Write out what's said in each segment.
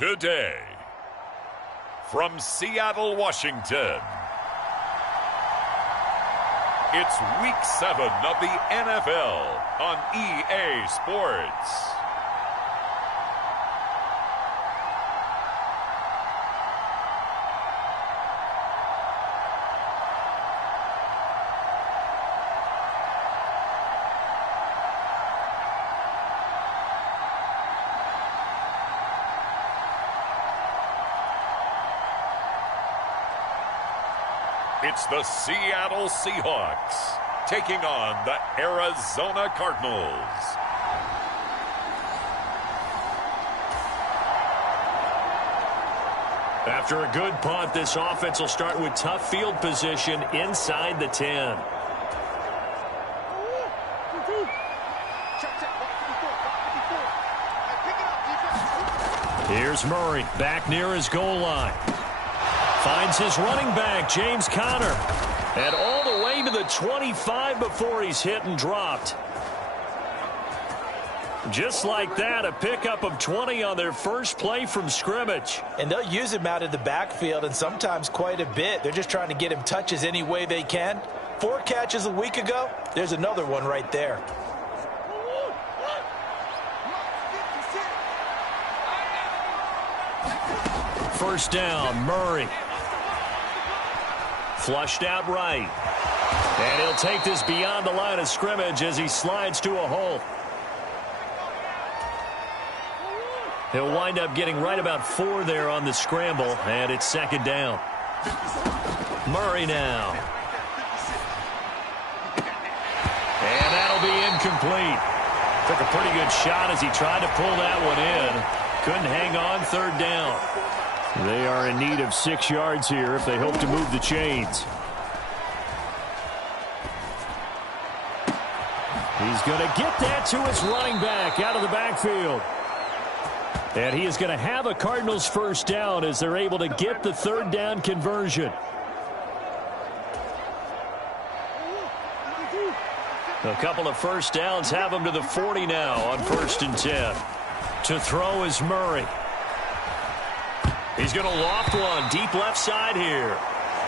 today. From Seattle, Washington, it's Week 7 of the NFL on EA Sports. It's the Seattle Seahawks taking on the Arizona Cardinals. After a good punt, this offense will start with tough field position inside the 10. Here's Murray back near his goal line. Finds his running back, James Conner. And all the way to the 25 before he's hit and dropped. Just like that, a pickup of 20 on their first play from scrimmage. And they'll use him out in the backfield, and sometimes quite a bit. They're just trying to get him touches any way they can. 4 catches a week ago. There's another one right there. First down, Murray. Flushed out right. And he'll take this beyond the line of scrimmage as he slides to a hole. He'll wind up getting right about 4 there on the scramble, and it's second down. Murray now. And that'll be incomplete. Took a pretty good shot as he tried to pull that one in. Couldn't hang on, third down. They are in need of 6 yards here if they hope to move the chains. He's going to get that to his running back out of the backfield. And he is going to have a Cardinals first down as they're able to get the third down conversion. A couple of first downs have him to the 40 now on 1st and 10. To throw is Murray. He's going to loft one deep left side here.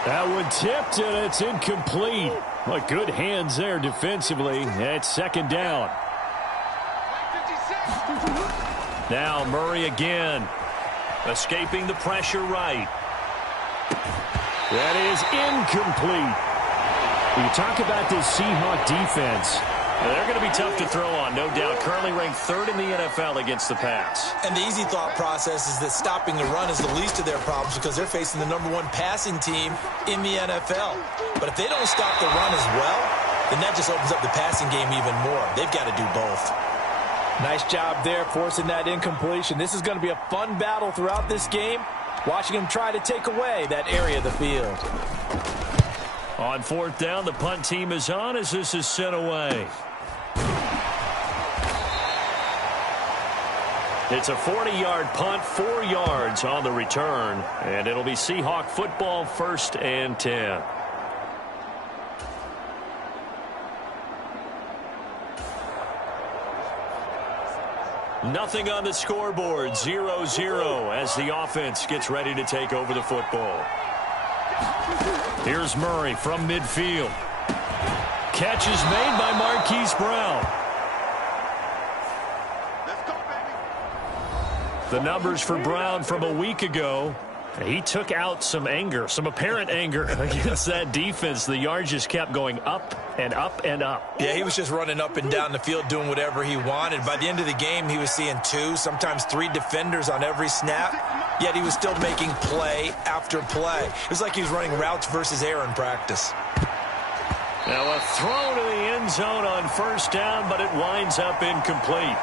That one tipped, and it's incomplete. But good hands there defensively. It's second down. Now Murray again. Escaping the pressure right. That is incomplete. When you talk about this Seahawk defense, they're going to be tough to throw on, no doubt. Currently ranked 3rd in the NFL against the pass. And the easy thought process is that stopping the run is the least of their problems because they're facing the #1 passing team in the NFL. But if they don't stop the run as well, then that just opens up the passing game even more. They've got to do both. Nice job there forcing that incompletion. This is going to be a fun battle throughout this game, watching him try to take away that area of the field. On 4th down, the punt team is on as this is sent away. It's a 40-yard punt, 4 yards on the return, and it'll be Seahawk football, 1st and 10. Nothing on the scoreboard, 0-0 as the offense gets ready to take over the football. Here's Murray from midfield. Catch is made by Marquise Brown. The numbers for Brown from a week ago. He took out some anger, some apparent anger against that defense. The yards just kept going up and up and up. Yeah, he was just running up and down the field doing whatever he wanted. By the end of the game, he was seeing 2, sometimes 3 defenders on every snap, yet he was still making play after play. It was like he was running routes versus air in practice. Now a throw to the end zone on 1st down, but it winds up incomplete.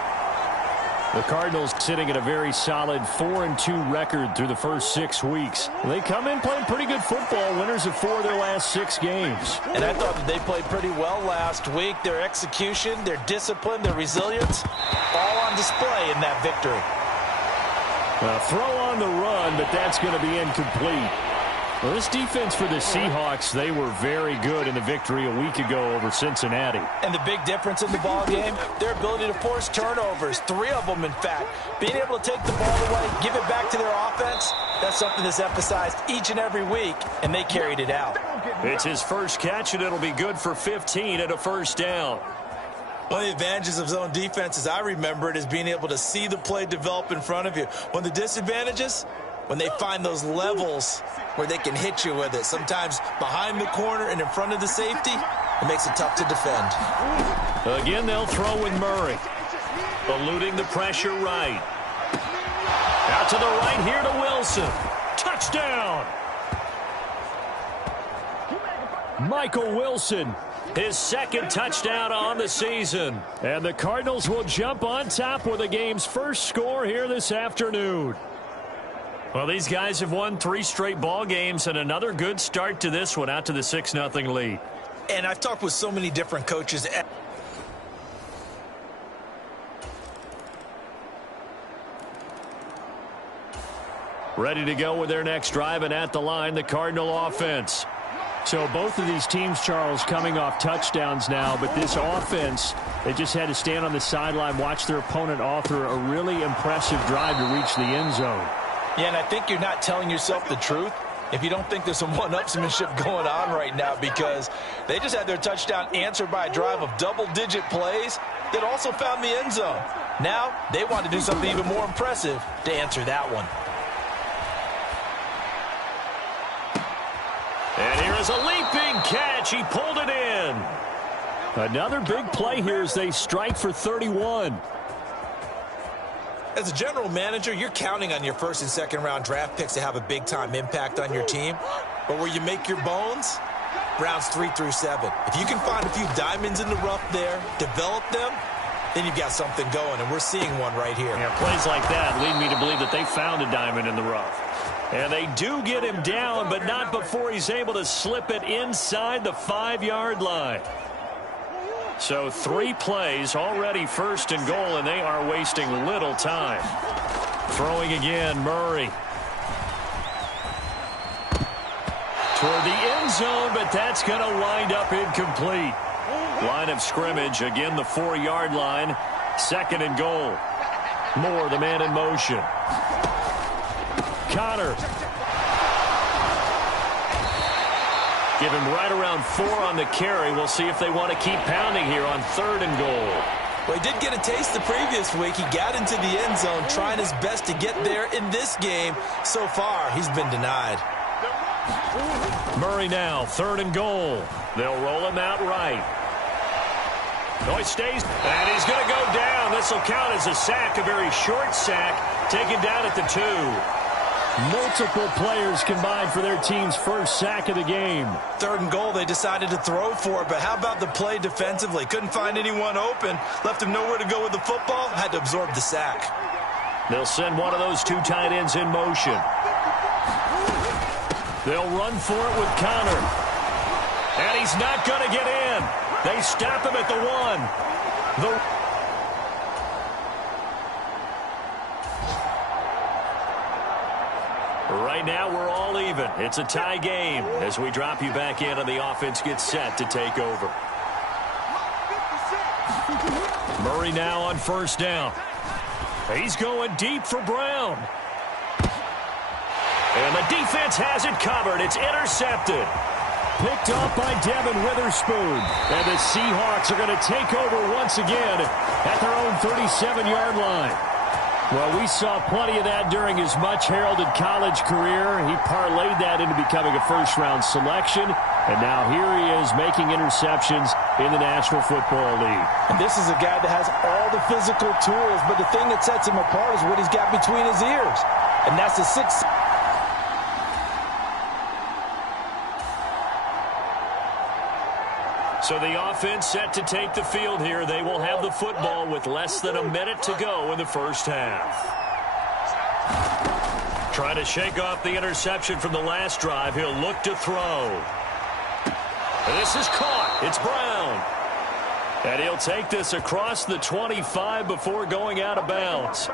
The Cardinals sitting at a very solid 4-2 record through the first 6 weeks. They come in playing pretty good football, winners of 4 of their last 6 games. And I thought that they played pretty well last week. Their execution, their discipline, their resilience, all on display in that victory. A throw on the run, but that's going to be incomplete. Well, this defense for the Seahawks, they were very good in the victory a week ago over Cincinnati. And the big difference in the ball game, their ability to force turnovers, 3 of them, in fact. Being able to take the ball away, give it back to their offense, that's something that's emphasized each and every week, and they carried it out. It's his first catch, and it'll be good for 15 and a first down. One of the advantages of zone defense, as I remember it, is being able to see the play develop in front of you. One of the disadvantages, when they find those levels where they can hit you with it, sometimes behind the corner and in front of the safety, it makes it tough to defend. Again, they'll throw with Murray. Eluding the pressure right. Out to the right here to Wilson. Touchdown! Michael Wilson, his second touchdown on the season. And the Cardinals will jump on top with the game's first score here this afternoon. Well, these guys have won 3 straight ball games and another good start to this one out to the 6-0 lead. And I've talked with so many different coaches. Ready to go with their next drive, and at the line, the Cardinal offense. So both of these teams, Charles, coming off touchdowns now, but this offense, they just had to stand on the sideline, watch their opponent author a really impressive drive to reach the end zone. Yeah, and I think you're not telling yourself the truth if you don't think there's some one-upsmanship going on right now, because they just had their touchdown answered by a drive of double-digit plays that also found the end zone. Now they want to do something even more impressive to answer that one. And here is a leaping catch. He pulled it in. Another big play here as they strike for 31. As a general manager, you're counting on your first and second round draft picks to have a big-time impact on your team. But where you make your bones, rounds 3 through 7. If you can find a few diamonds in the rough there, develop them, then you've got something going, and we're seeing one right here. Yeah, plays like that lead me to believe that they found a diamond in the rough. And they do get him down, but not before he's able to slip it inside the 5-yard line. So 3 plays, already first and goal, and they are wasting little time. Throwing again, Murray. Toward the end zone, but that's going to wind up incomplete. Line of scrimmage, again the 4-yard line. 2nd and goal. Moore, the man in motion. Connor. Give him right around 4 on the carry. We'll see if they want to keep pounding here on 3rd and goal. Well, he did get a taste the previous week. He got into the end zone, trying his best to get there in this game. So far, he's been denied. Murray now, 3rd and goal. They'll roll him out right. Oh, he stays, and he's going to go down. This will count as a sack, a very short sack, taken down at the 2. Multiple players combined for their team's first sack of the game. 3rd and goal, they decided to throw for it, but how about the play defensively? Couldn't find anyone open, left him nowhere to go with the football, had to absorb the sack. They'll send one of those 2 tight ends in motion. They'll run for it with Connor. And he's not going to get in. They stop him at the 1. Right now, we're all even. It's a tie game as we drop you back in and the offense gets set to take over. Murray now on 1st down. He's going deep for Brown. And the defense has it covered. It's intercepted. Picked off by Devin Witherspoon. And the Seahawks are going to take over once again at their own 37-yard line. Well, we saw plenty of that during his much-heralded college career. He parlayed that into becoming a first-round selection. And now here he is making interceptions in the National Football League. And this is a guy that has all the physical tools, but the thing that sets him apart is what he's got between his ears. And that's the 6. So the offense set to take the field here. They will have the football with less than a minute to go in the first half. Trying to shake off the interception from the last drive. He'll look to throw. And this is caught. It's Brown. And he'll take this across the 25 before going out of bounds.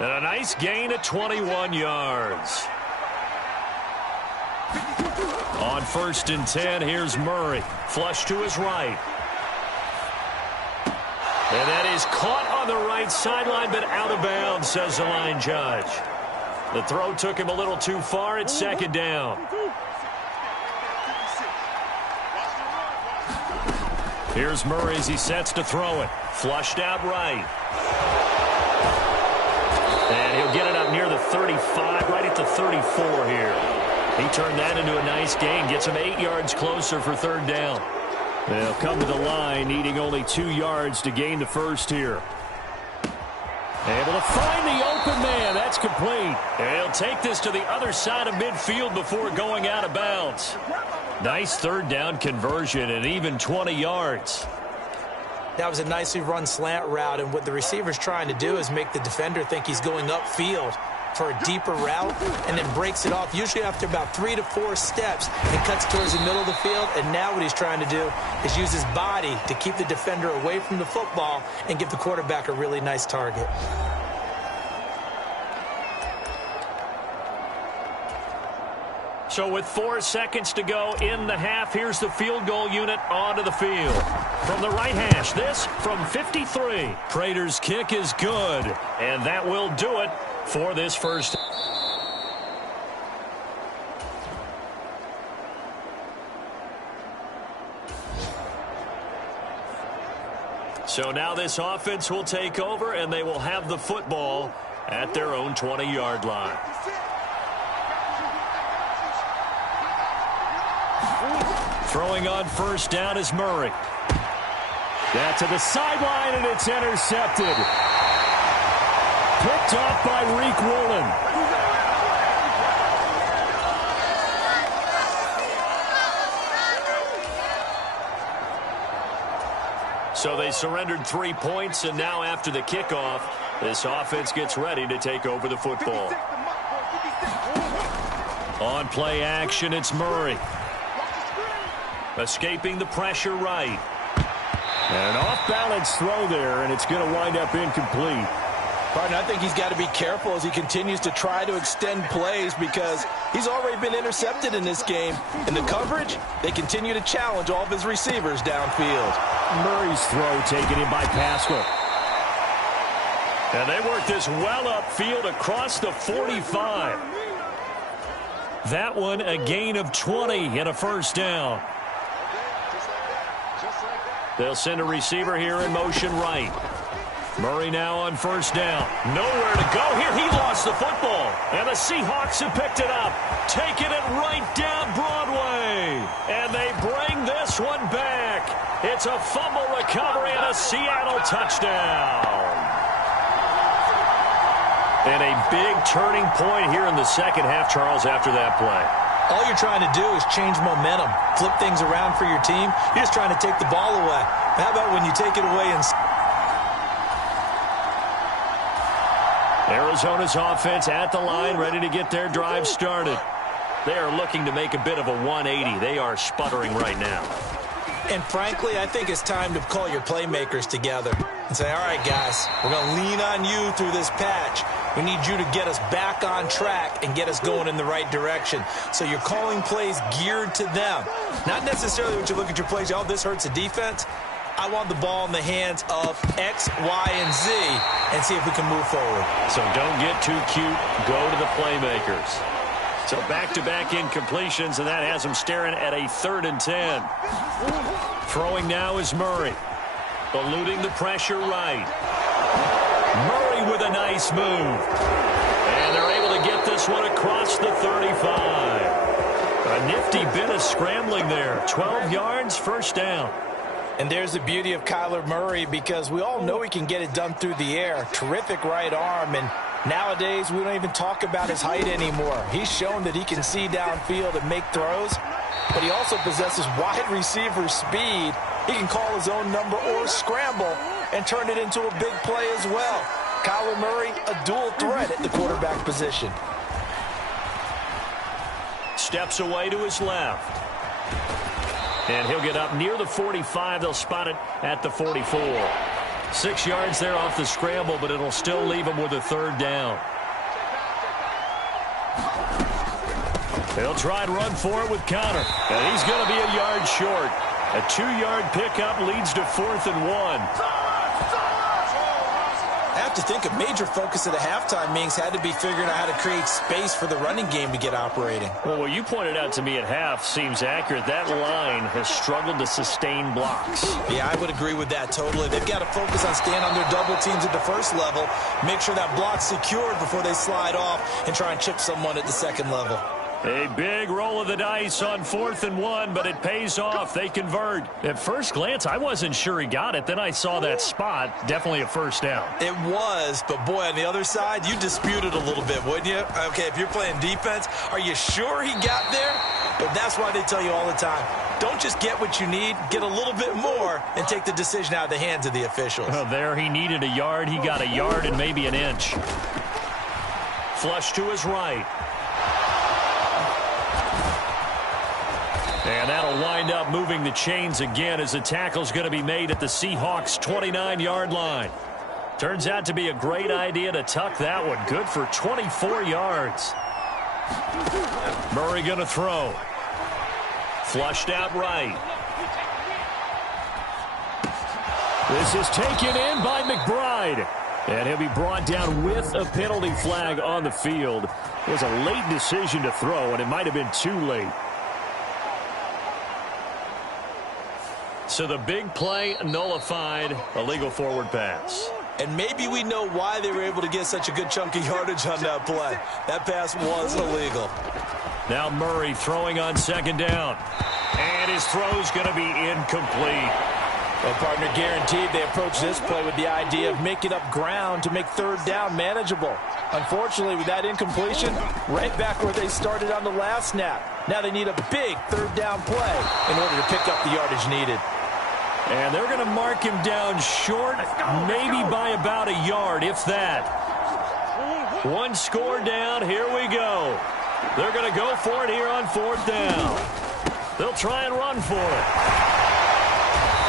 And a nice gain at 21 yards. On 1st and 10, here's Murray. Flush to his right. And that is caught on the right sideline, but out of bounds, says the line judge. The throw took him a little too far. It's 2nd down. Here's Murray as he sets to throw it. Flushed out right. And he'll get it up near the 35, right at the 34 here. He turned that into a nice gain. Gets him 8 yards closer for 3rd down. They'll come to the line, needing only 2 yards to gain the first here. Able to find the open man. That's complete. And he'll take this to the other side of midfield before going out of bounds. Nice 3rd down conversion and even 20 yards. That was a nicely run slant route, and what the receiver's trying to do is make the defender think he's going upfield for a deeper route and then breaks it off, usually after about 3 to 4 steps, and cuts towards the middle of the field. And now what he's trying to do is use his body to keep the defender away from the football and give the quarterback a really nice target. So with 4 seconds to go in the half, here's the field goal unit onto the field. From the right hash, this from 53. Prater's kick is good, and that will do it for this first. So now this offense will take over, and they will have the football at their own 20-yard line. Throwing on 1st down is Murray. That to the sideline, and it's intercepted. Picked off by Riq Woolen. So they surrendered 3 points, and now after the kickoff, this offense gets ready to take over the football. On play action, it's Murray. Escaping the pressure right. And an off-balance throw there, and it's going to wind up incomplete. Partner, I think he's got to be careful as he continues to try to extend plays because he's already been intercepted in this game. In the coverage, they continue to challenge all of his receivers downfield. Murray's throw taken in by Pascal. And they work this well upfield across the 45. That one a gain of 20 and a 1st down. They'll send a receiver here in motion right. Murray now on 1st down. Nowhere to go here. He lost the football. And the Seahawks have picked it up. Taking it right down Broadway. And they bring this one back. It's a fumble recovery and a Seattle touchdown. And a big turning point here in the 2nd half, Charles, after that play. All you're trying to do is change momentum, flip things around for your team. You're just trying to take the ball away. How about when you take it away and... Arizona's offense at the line, ready to get their drive started. They are looking to make a bit of a 180. They are sputtering right now. And frankly, I think it's time to call your playmakers together and say, all right, guys, we're going to lean on you through this patch. We need you to get us back on track and get us going in the right direction. So you're calling plays geared to them. Not necessarily when you look at your plays, oh, this hurts the defense. I want the ball in the hands of X, Y, and Z and see if we can move forward. So don't get too cute. Go to the playmakers. So back-to-back incompletions, and that has them staring at a 3rd and 10. Throwing now is Murray. Eluding the pressure right. Murray with a nice move. And they're able to get this one across the 35. A nifty bit of scrambling there. 12 yards, 1st down. And there's the beauty of Kyler Murray because we all know he can get it done through the air. Terrific right arm, and nowadays we don't even talk about his height anymore. He's shown that he can see downfield and make throws, but he also possesses wide receiver speed. He can call his own number or scramble and turn it into a big play as well. Kyler Murray, a dual threat at the quarterback position. Steps away to his left. And he'll get up near the 45. They'll spot it at the 44. 6 yards there off the scramble, but it'll still leave him with a 3rd down. He'll try and run for it with Conner. And he's going to be a yard short. A 2-yard pickup leads to 4th and 1. I have to think a major focus of the halftime meetings had to be figuring out how to create space for the running game to get operating. Well, what you pointed out to me at half seems accurate. That line has struggled to sustain blocks. Yeah, I would agree with that totally. They've got to focus on staying on their double teams at the first level, make sure that block's secured before they slide off and try and chip someone at the second level. A big roll of the dice on 4th and 1, but it pays off. They convert. At first glance, I wasn't sure he got it. Then I saw that spot. Definitely a first down. It was, but boy, on the other side, you dispute it a little bit, wouldn't you? Okay, if you're playing defense, are you sure he got there? But that's why they tell you all the time, don't just get what you need, get a little bit more, and take the decision out of the hands of the officials. Well, there he needed a yard. He got a yard and maybe an inch. Flush to his right. And that'll wind up moving the chains again as the tackle's going to be made at the Seahawks' 29-yard line. Turns out to be a great idea to tuck that one. Good for 24 yards. Murray going to throw. Flushed out right. This is taken in by McBride. And he'll be brought down with a penalty flag on the field. It was a late decision to throw, and it might have been too late. So the big play nullified, a legal forward pass. And maybe we know why they were able to get such a good chunk of yardage on that play. That pass was illegal. Now Murray throwing on 2nd down. And his throw's going to be incomplete. Well, partner, guaranteed they approach this play with the idea of making up ground to make 3rd down manageable. Unfortunately, with that incompletion, right back where they started on the last snap. Now they need a big 3rd down play in order to pick up the yardage needed. And they're going to mark him down short, maybe by about a yard, if that. 1 score down. Here we go. They're going to go for it here on 4th down. They'll try and run for it.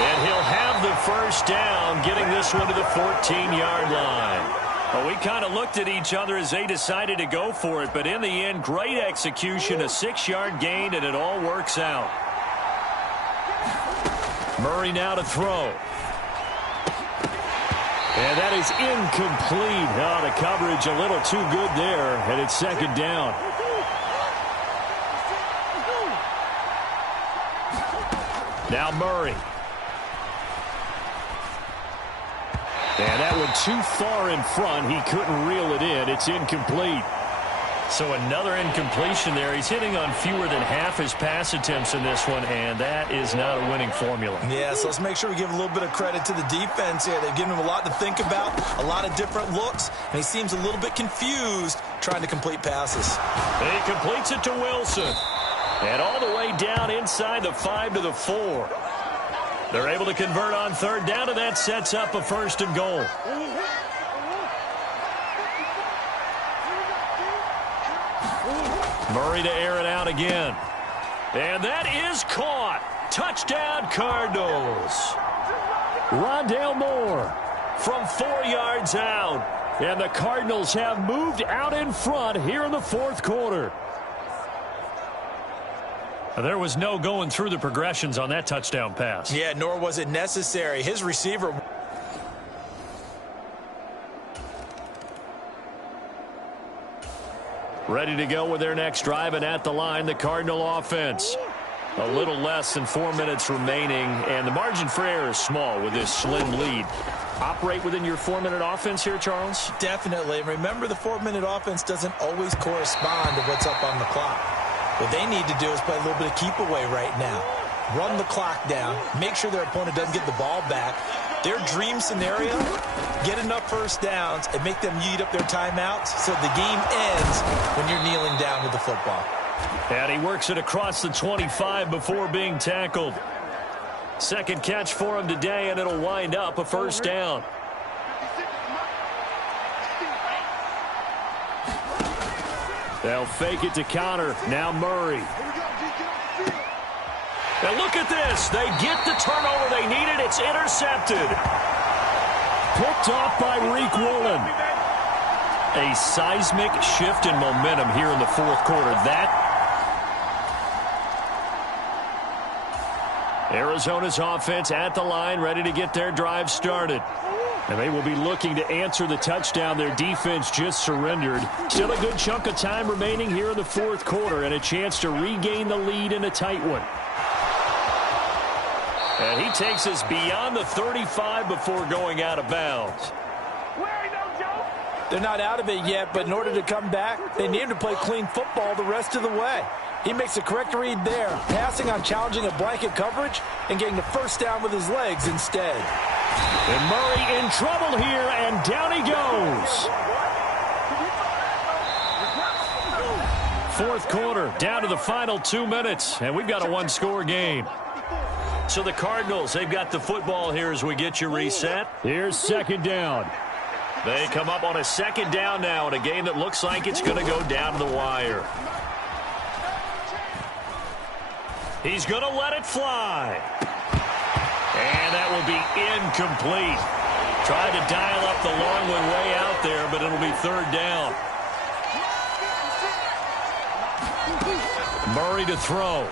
And he'll have the first down, getting this one to the 14-yard line. Well, we kind of looked at each other as they decided to go for it, but in the end, great execution, a 6-yard gain, and it all works out. Murray now to throw. And that is incomplete. Oh, the coverage a little too good there, and it's 2nd down. Now Murray. And that one too far in front. He couldn't reel it in. It's incomplete. So another incompletion there. He's hitting on fewer than half his pass attempts in this one, and that is not a winning formula. Yeah, so let's make sure we give a little bit of credit to the defense here. They've given him a lot to think about, a lot of different looks, and he seems a little bit confused trying to complete passes. And he completes it to Wilson. And all the way down inside the 5 to the 4. They're able to convert on 3rd down, and that sets up a 1st and goal. Murray to air it out again. And that is caught. Touchdown, Cardinals. Rondale Moore from 4 yards out. And the Cardinals have moved out in front here in the 4th quarter. There was no going through the progressions on that touchdown pass. Yeah, nor was it necessary. His receiver... Ready to go with their next drive, and at the line, the Cardinal offense. A little less than 4 minutes remaining, and the margin for error is small with this slim lead. Operate within your 4-minute offense here, Charles? Definitely. Remember, the 4-minute offense doesn't always correspond to what's up on the clock. What they need to do is play a little bit of keep away right now. Run the clock down. Make sure their opponent doesn't get the ball back. Their dream scenario, get enough first downs and make them eat up their timeouts so the game ends when you're kneeling down with the football. And he works it across the 25 before being tackled. 2nd catch for him today, and it'll wind up a 1st down. They'll fake it to Conner. Now Murray. And look at this. They get the turnover they needed. It's intercepted. Picked off by Reek Woolen. A seismic shift in momentum here in the 4th quarter. That Arizona's offense at the line, ready to get their drive started. And they will be looking to answer the touchdown their defense just surrendered. Still a good chunk of time remaining here in the fourth quarter and a chance to regain the lead in a tight one. And he takes us beyond the 35 before going out of bounds. They're not out of it yet, but in order to come back, they need to play clean football the rest of the way. He makes a correct read there, passing on challenging a blanket coverage and getting the first down with his legs instead. And Murray in trouble here, and down he goes. Fourth quarter, down to the final 2 minutes, and we've got a one-score game. So the Cardinals, they've got the football here as we get you reset. Here's second down. They come up on a second down now in a game that looks like it's going to go down to the wire. He's going to let it fly. And that will be incomplete. Tried to dial up the long one way out there, but it'll be third down. Murray to throw.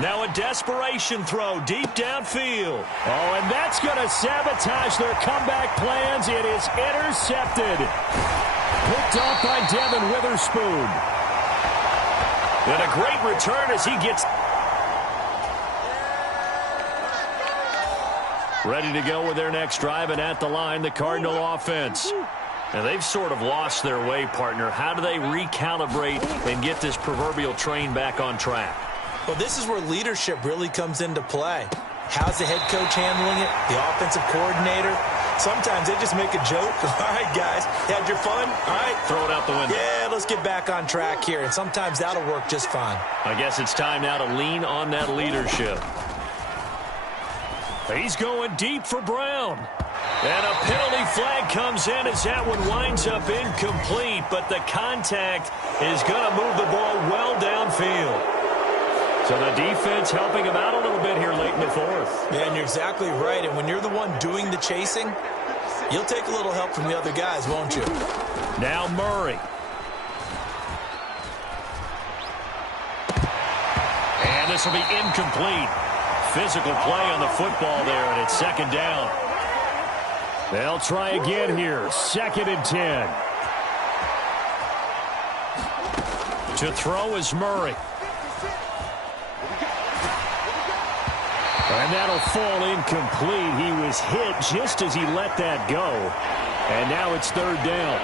Now a desperation throw deep downfield. Oh, and that's going to sabotage their comeback plans. It is intercepted. Picked off by Devin Witherspoon. And a great return as he gets ready to go with their next drive, and at the line, the Cardinal offense. And they've sort of lost their way, partner. How do they recalibrate and get this proverbial train back on track? Well, this is where leadership really comes into play. How's the head coach handling it? The offensive coordinator? Sometimes they just make a joke. All right, guys, had your fun? All right. Throw it out the window. Yeah, let's get back on track here. And sometimes that'll work just fine. I guess it's time now to lean on that leadership. He's going deep for Brown. And a penalty flag comes in as that one winds up incomplete. But the contact is going to move the ball well downfield. So the defense helping him out a little bit here late in the fourth. Yeah, and you're exactly right. And when you're the one doing the chasing, you'll take a little help from the other guys, won't you? Now Murray. And this will be incomplete. Physical play on the football there, and it's second down. They'll try again here. Second and 10. To throw is Murray. And that'll fall incomplete. He was hit just as he let that go. And now it's third down.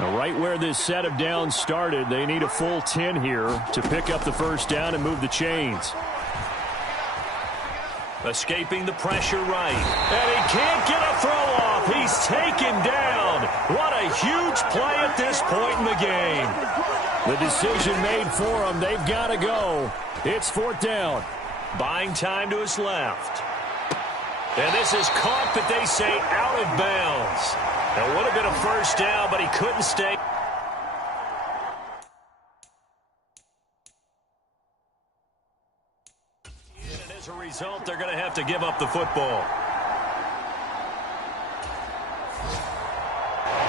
Now right where this set of downs started, they need a full 10 here to pick up the first down and move the chains. Escaping the pressure right. And he can't get a throw off. He's taken down. What a huge play at this point in the game. The decision made for him. They've got to go. It's fourth down. Buying time to his left. And this is caught, but they say out of bounds. That would have been a first down, but he couldn't stay. And as a result, they're going to have to give up the football.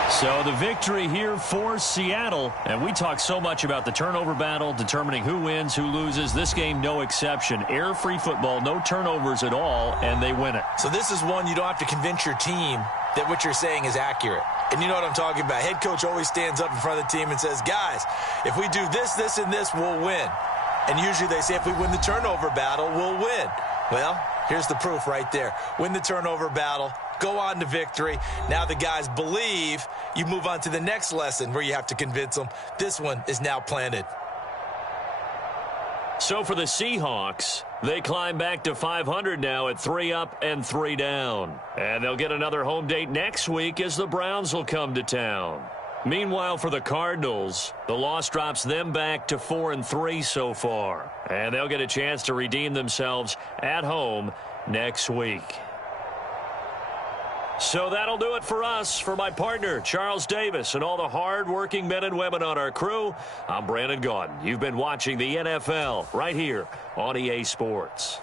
So the victory here for Seattle. And we talk so much about the turnover battle, determining who wins, who loses. This game, no exception. Error-free football, no turnovers at all, and they win it. So this is one you don't have to convince your team that what you're saying is accurate. And you know what I'm talking about. Head coach always stands up in front of the team and says, guys, if we do this, this, and this, we'll win. And usually they say if we win the turnover battle, we'll win. Well, here's the proof right there. Win the turnover battle. Go on to victory. Now the guys believe. You move on to the next lesson where you have to convince them. This one is now planted. So for the Seahawks, they climb back to 500 now at 3 up and 3 down. And they'll get another home date next week as the Browns will come to town. Meanwhile, for the Cardinals, the loss drops them back to 4 and 3 so far. And they'll get a chance to redeem themselves at home next week. So that'll do it for us. For my partner, Charles Davis, and all the hard-working men and women on our crew, I'm Brandon Gaudin. You've been watching the NFL right here on EA Sports.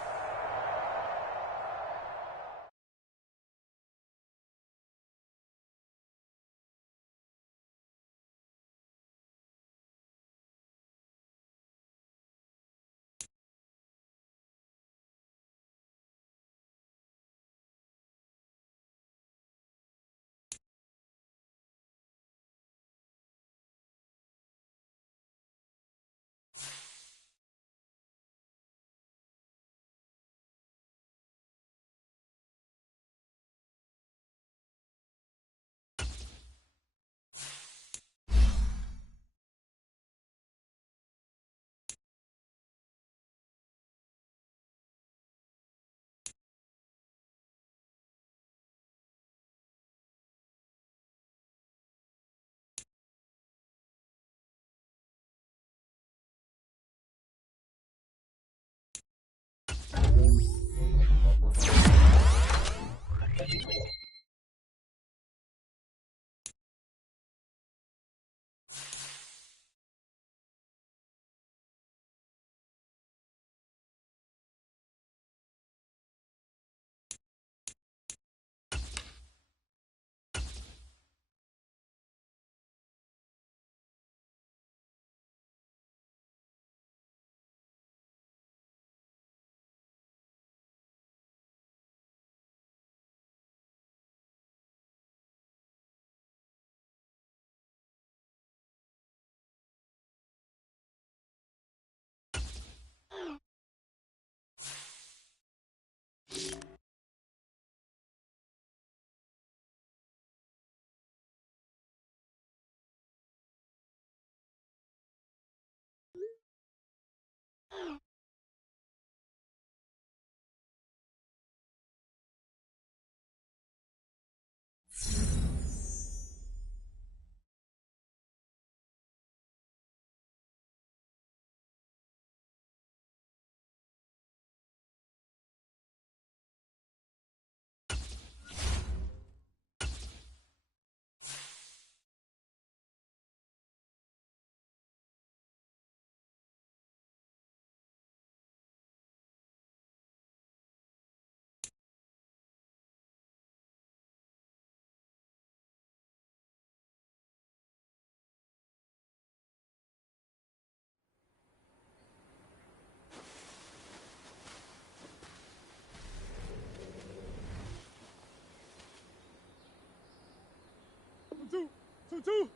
2-2.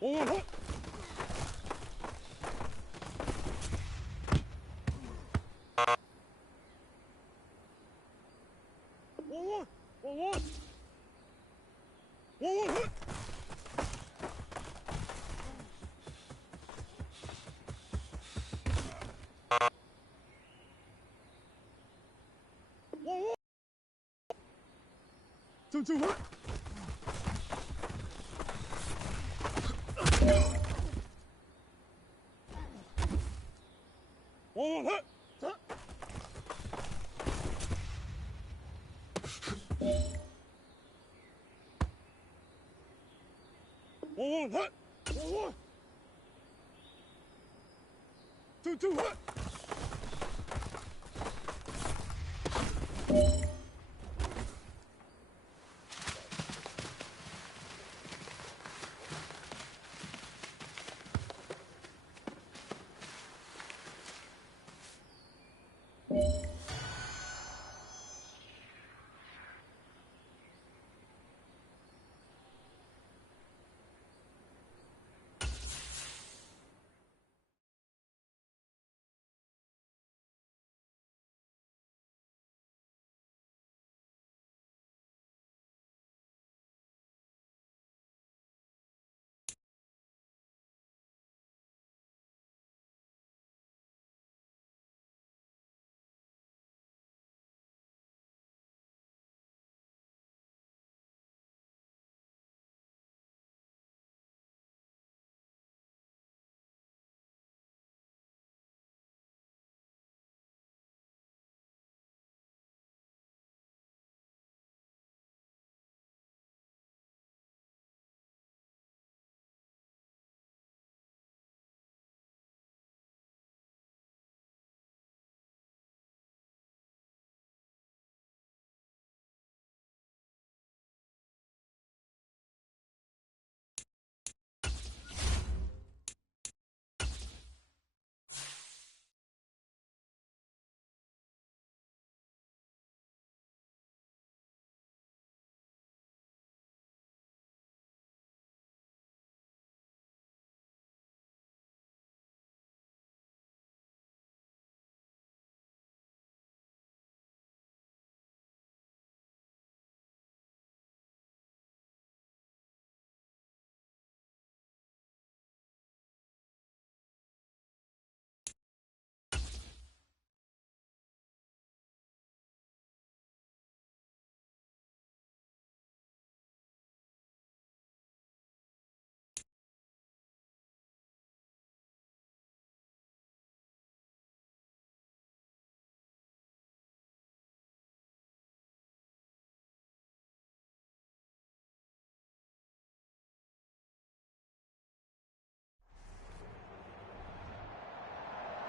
1-1. 1-1. 1-1. 1-1. 2-2. 1-1. 1-1. 1-1. 2-2.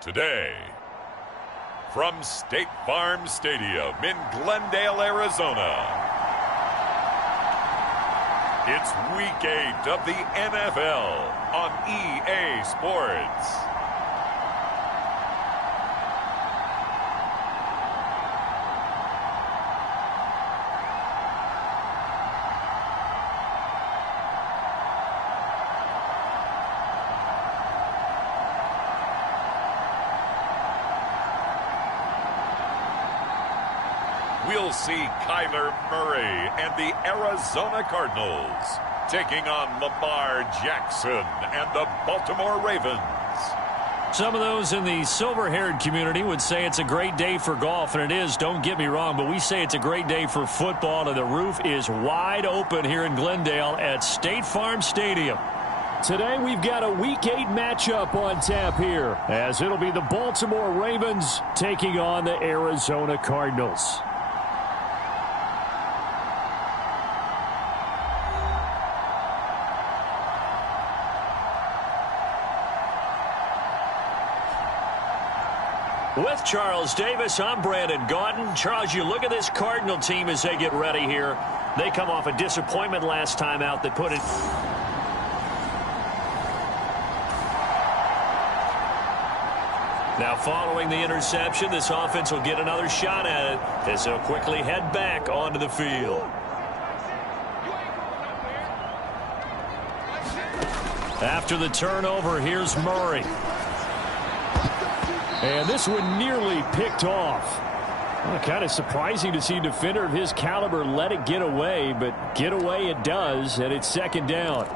Today, from State Farm Stadium in Glendale, Arizona, it's Week 8 of the NFL on EA Sports. We'll see Kyler Murray and the Arizona Cardinals taking on Lamar Jackson and the Baltimore Ravens. Some of those in the silver-haired community would say it's a great day for golf, and it is, don't get me wrong, but we say it's a great day for football, and the roof is wide open here in Glendale at State Farm Stadium. Today we've got a Week 8 matchup on tap here, as it'll be the Baltimore Ravens taking on the Arizona Cardinals. With Charles Davis, I'm Brandon Gaudin. Charles, you look at this Cardinal team as they get ready here. They come off a disappointment last time out that put it... Now, following the interception, this offense will get another shot at it as they'll quickly head back onto the field. After the turnover, here's Murray. And this one nearly picked off. Well, kind of surprising to see a defender of his caliber let it get away, but get away it does, and it's second down.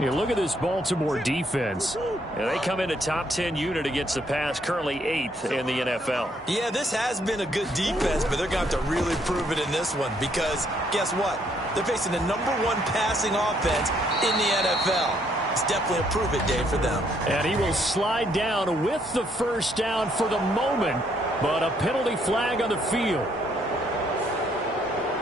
You look at this Baltimore defense. They come in a top 10 unit against the pass, currently 8th in the NFL. Yeah, this has been a good defense, but they're going to have to really prove it in this one because guess what? They're facing the #1 passing offense in the NFL. It's definitely a prove-it day for them. And he will slide down with the first down for the moment, but a penalty flag on the field.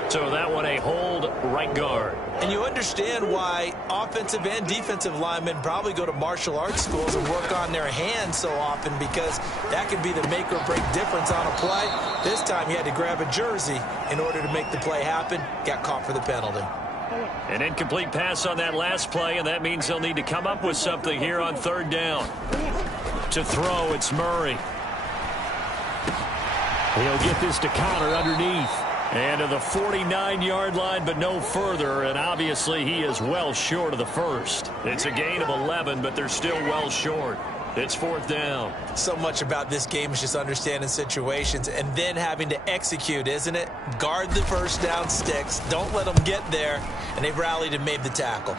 So that one a hold right guard. And you understand why offensive and defensive linemen probably go to martial arts schools and work on their hands so often because that can be the make or break difference on a play. This time he had to grab a jersey in order to make the play happen. Got caught for the penalty. An incomplete pass on that last play, and that means they'll need to come up with something here on third down. To throw, it's Murray. He'll get this to Connor underneath. And to the 49-yard line, but no further, and obviously he is well short of the first. It's a gain of 11, but they're still well short. It's fourth down. So much about this game is just understanding situations and then having to execute, isn't it? Guard the first down sticks. Don't let them get there. And they've rallied and made the tackle.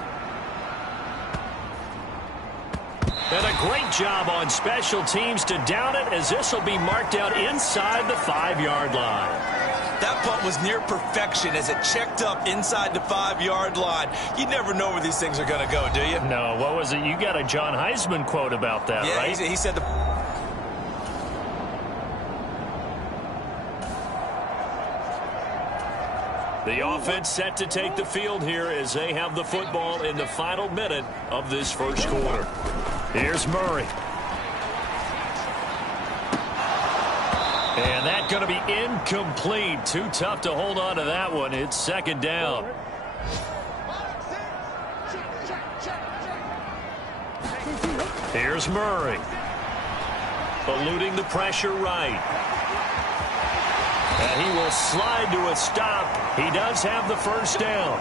And a great job on special teams to down it as this will be marked out inside the 5-yard line. That punt was near perfection as it checked up inside the 5-yard line. You never know where these things are going to go, do you? No, what was it? You got a John Heisman quote about that, yeah, right? He said the offense set to take the field here as they have the football in the final minute of this first quarter. Here's Murray. And that's going to be incomplete. Too tough to hold on to that one. It's second down. Here's Murray. Eluding the pressure right. And he will slide to a stop. He does have the first down.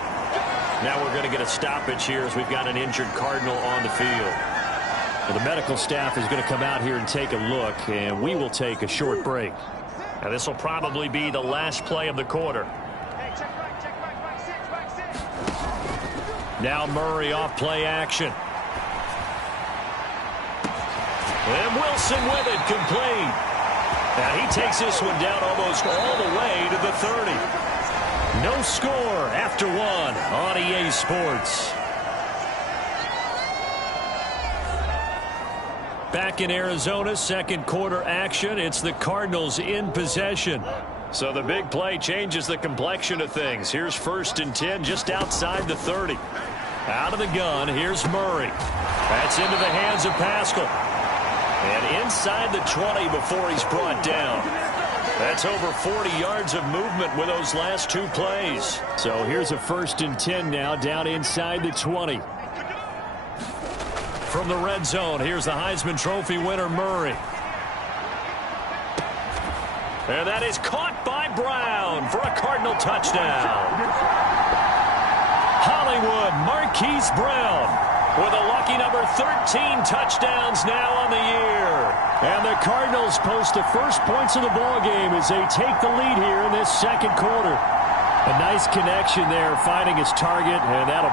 Now we're going to get a stoppage here as we've got an injured Cardinal on the field. Well, the medical staff is going to come out here and take a look, and we will take a short break. Now, this will probably be the last play of the quarter. Now Murray off play action. And Wilson with it, complete. Now he takes this one down almost all the way to the 30. No score after one on EA Sports. Back in Arizona, second quarter action. It's the Cardinals in possession. So the big play changes the complexion of things. Here's 1st and 10 just outside the 30. Out of the gun, here's Murray. That's into the hands of Pascal. And inside the 20 before he's brought down. That's over 40 yards of movement with those last two plays. So here's a 1st and 10 now down inside the 20. From the red zone, here's the Heisman Trophy winner, Murray. And that is caught by Brown for a Cardinal touchdown. Hollywood Marquise Brown with a lucky number 13 touchdowns now on the year. And the Cardinals post the first points of the ballgame as they take the lead here in this second quarter. A nice connection there, finding his target, and that'll...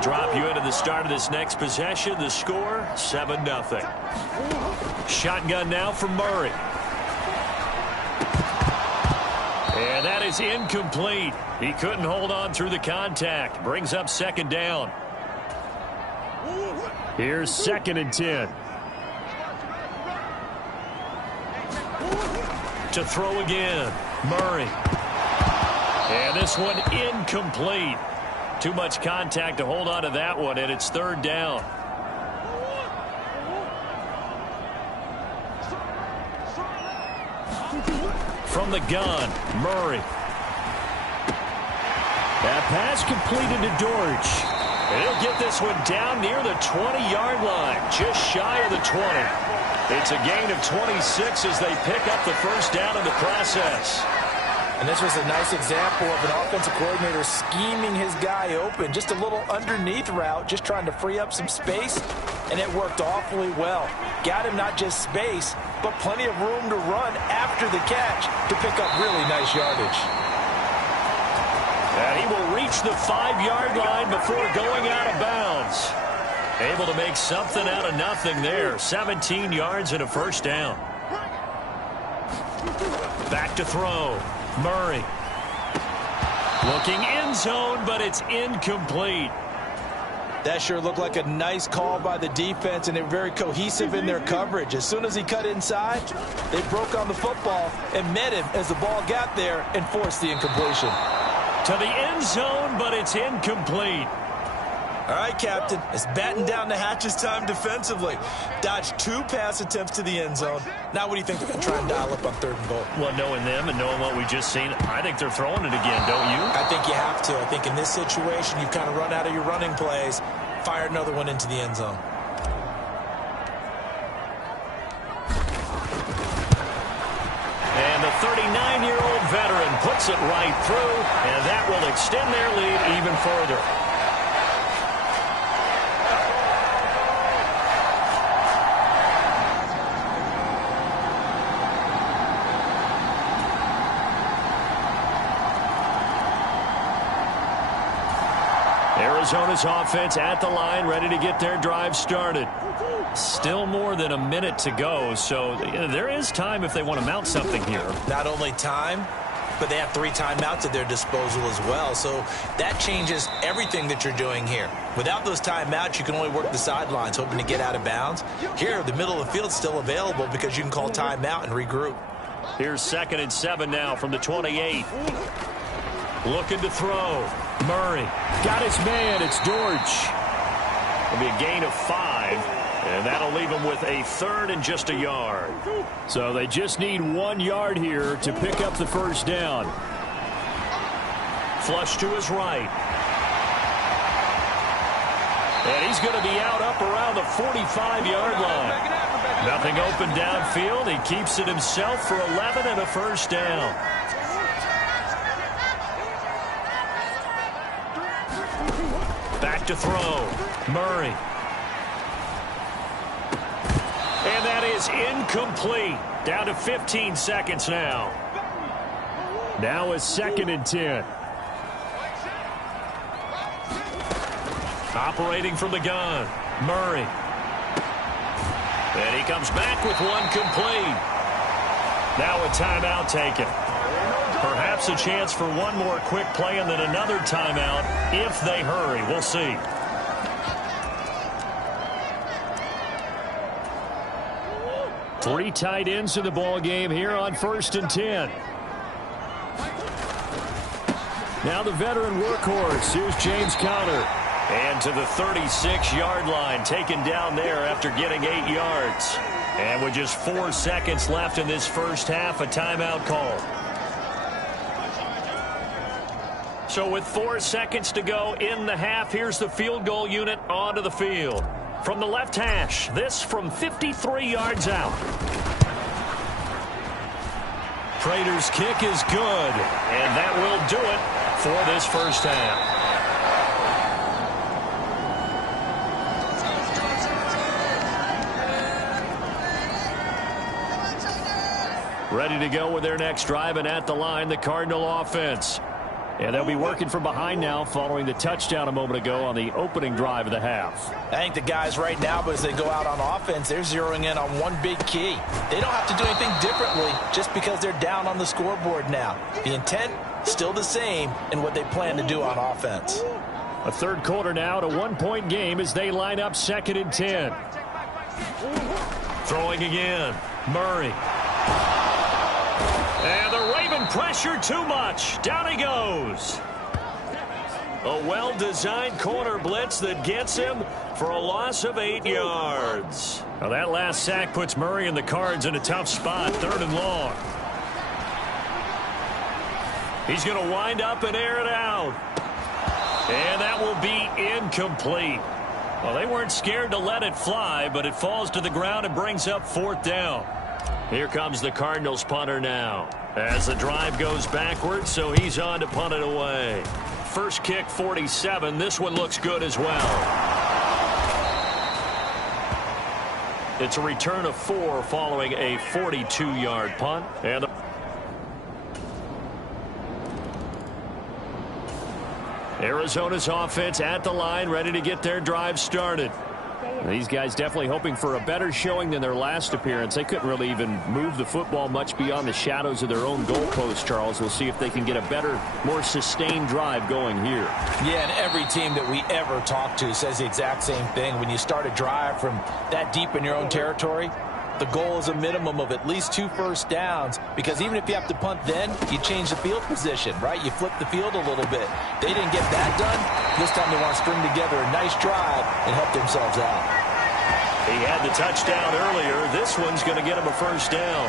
drop you into the start of this next possession. The score, 7-0. Shotgun now for Murray. And that is incomplete. He couldn't hold on through the contact. Brings up second down. Here's 2nd and 10. To throw again, Murray. And this one incomplete. Too much contact to hold on to that one, and it's 3rd down. From the gun, Murray. That pass completed to Dortch. And he'll get this one down near the 20-yard line, just shy of the 20. It's a gain of 26 as they pick up the first down in the process. And this was a nice example of an offensive coordinator scheming his guy open. Just a little underneath route, just trying to free up some space, and it worked awfully well. Got him not just space, but plenty of room to run after the catch to pick up really nice yardage. And he will reach the 5-yard line before going out of bounds. Able to make something out of nothing there. 17 yards and a first down. Back to throw. Murray. Looking end zone, but it's incomplete. That sure looked like a nice call by the defense, and they're very cohesive in their coverage. As soon as he cut inside, they broke on the football and met him as the ball got there and forced the incompletion. To the end zone, but it's incomplete. All right, Captain, it's batten down the hatches time defensively. Dodged 2 pass attempts to the end zone. Now what do you think they're going to try and dial up on 3rd and goal? Well, knowing them and knowing what we've just seen, I think they're throwing it again, don't you? I think you have to. I think in this situation, you've kind of run out of your running plays. Fire another one into the end zone. And the 39-year-old veteran puts it right through, and that will extend their lead even further. Arizona's offense at the line, ready to get their drive started. Still more than a minute to go, so there is time if they want to mount something here. Not only time, but they have 3 timeouts at their disposal as well, so that changes everything that you're doing here. Without those timeouts, you can only work the sidelines, hoping to get out of bounds. Here, the middle of the field's still available because you can call timeout and regroup. Here's 2nd and 7 now from the 28. Looking to throw. Murray got his man. It's Dortch. It'll be a gain of 5, and that'll leave him with a 3rd and just a yard. So they just need 1 yard here to pick up the first down. Flush to his right. And he's going to be out up around the 45-yard line. Nothing open downfield. He keeps it himself for 11 and a first down. Back to throw. Murray. And that is incomplete. Down to 15 seconds now. Now is 2nd and 10. Operating from the gun. Murray. And he comes back with one complete. Now a timeout taken. Perhaps a chance for one more quick play and then another timeout if they hurry. We'll see. Three tight ends in the ball game here on 1st and 10. Now the veteran workhorse. Here's James Conner. And to the 36-yard line, taken down there after getting 8 yards. And with just 4 seconds left in this first half, a timeout call. So with 4 seconds to go in the half, here's the field goal unit onto the field. From the left hash, this from 53 yards out. Prater's kick is good, and that will do it for this first half. Ready to go with their next drive, and at the line, the Cardinal offense. And they'll be working from behind now following the touchdown a moment ago on the opening drive of the half. I think the guys right now, but as they go out on offense, they're zeroing in on one big key. They don't have to do anything differently just because they're down on the scoreboard now. The intent, still the same in what they plan to do on offense. A third quarter now, to 1-point game as they line up 2nd and 10. Throwing again. Murray. And the Raven pressure too much. Down he goes. A well-designed corner blitz that gets him for a loss of 8 yards. Now that last sack puts Murray and the Cards in a tough spot, 3rd and long. He's going to wind up and air it out. And that will be incomplete. Well, they weren't scared to let it fly, but it falls to the ground and brings up 4th down. Here comes the Cardinals punter now. As the drive goes backwards, so he's on to punt it away. First kick, 47. This one looks good as well. It's a return of 4 following a 42-yard punt. And Arizona's offense at the line, ready to get their drive started. These guys definitely hoping for a better showing than their last appearance. They couldn't really even move the football much beyond the shadows of their own goalpost, Charles. We'll see if they can get a better, more sustained drive going here. Yeah, and every team that we ever talk to says the exact same thing. When you start a drive from that deep in your own territory, the goal is a minimum of at least 2 first downs, because even if you have to punt then, you change the field position, right? You flip the field a little bit. They didn't get that done. This time they want to string together a nice drive and help themselves out. He had the touchdown earlier. This one's going to get him a first down.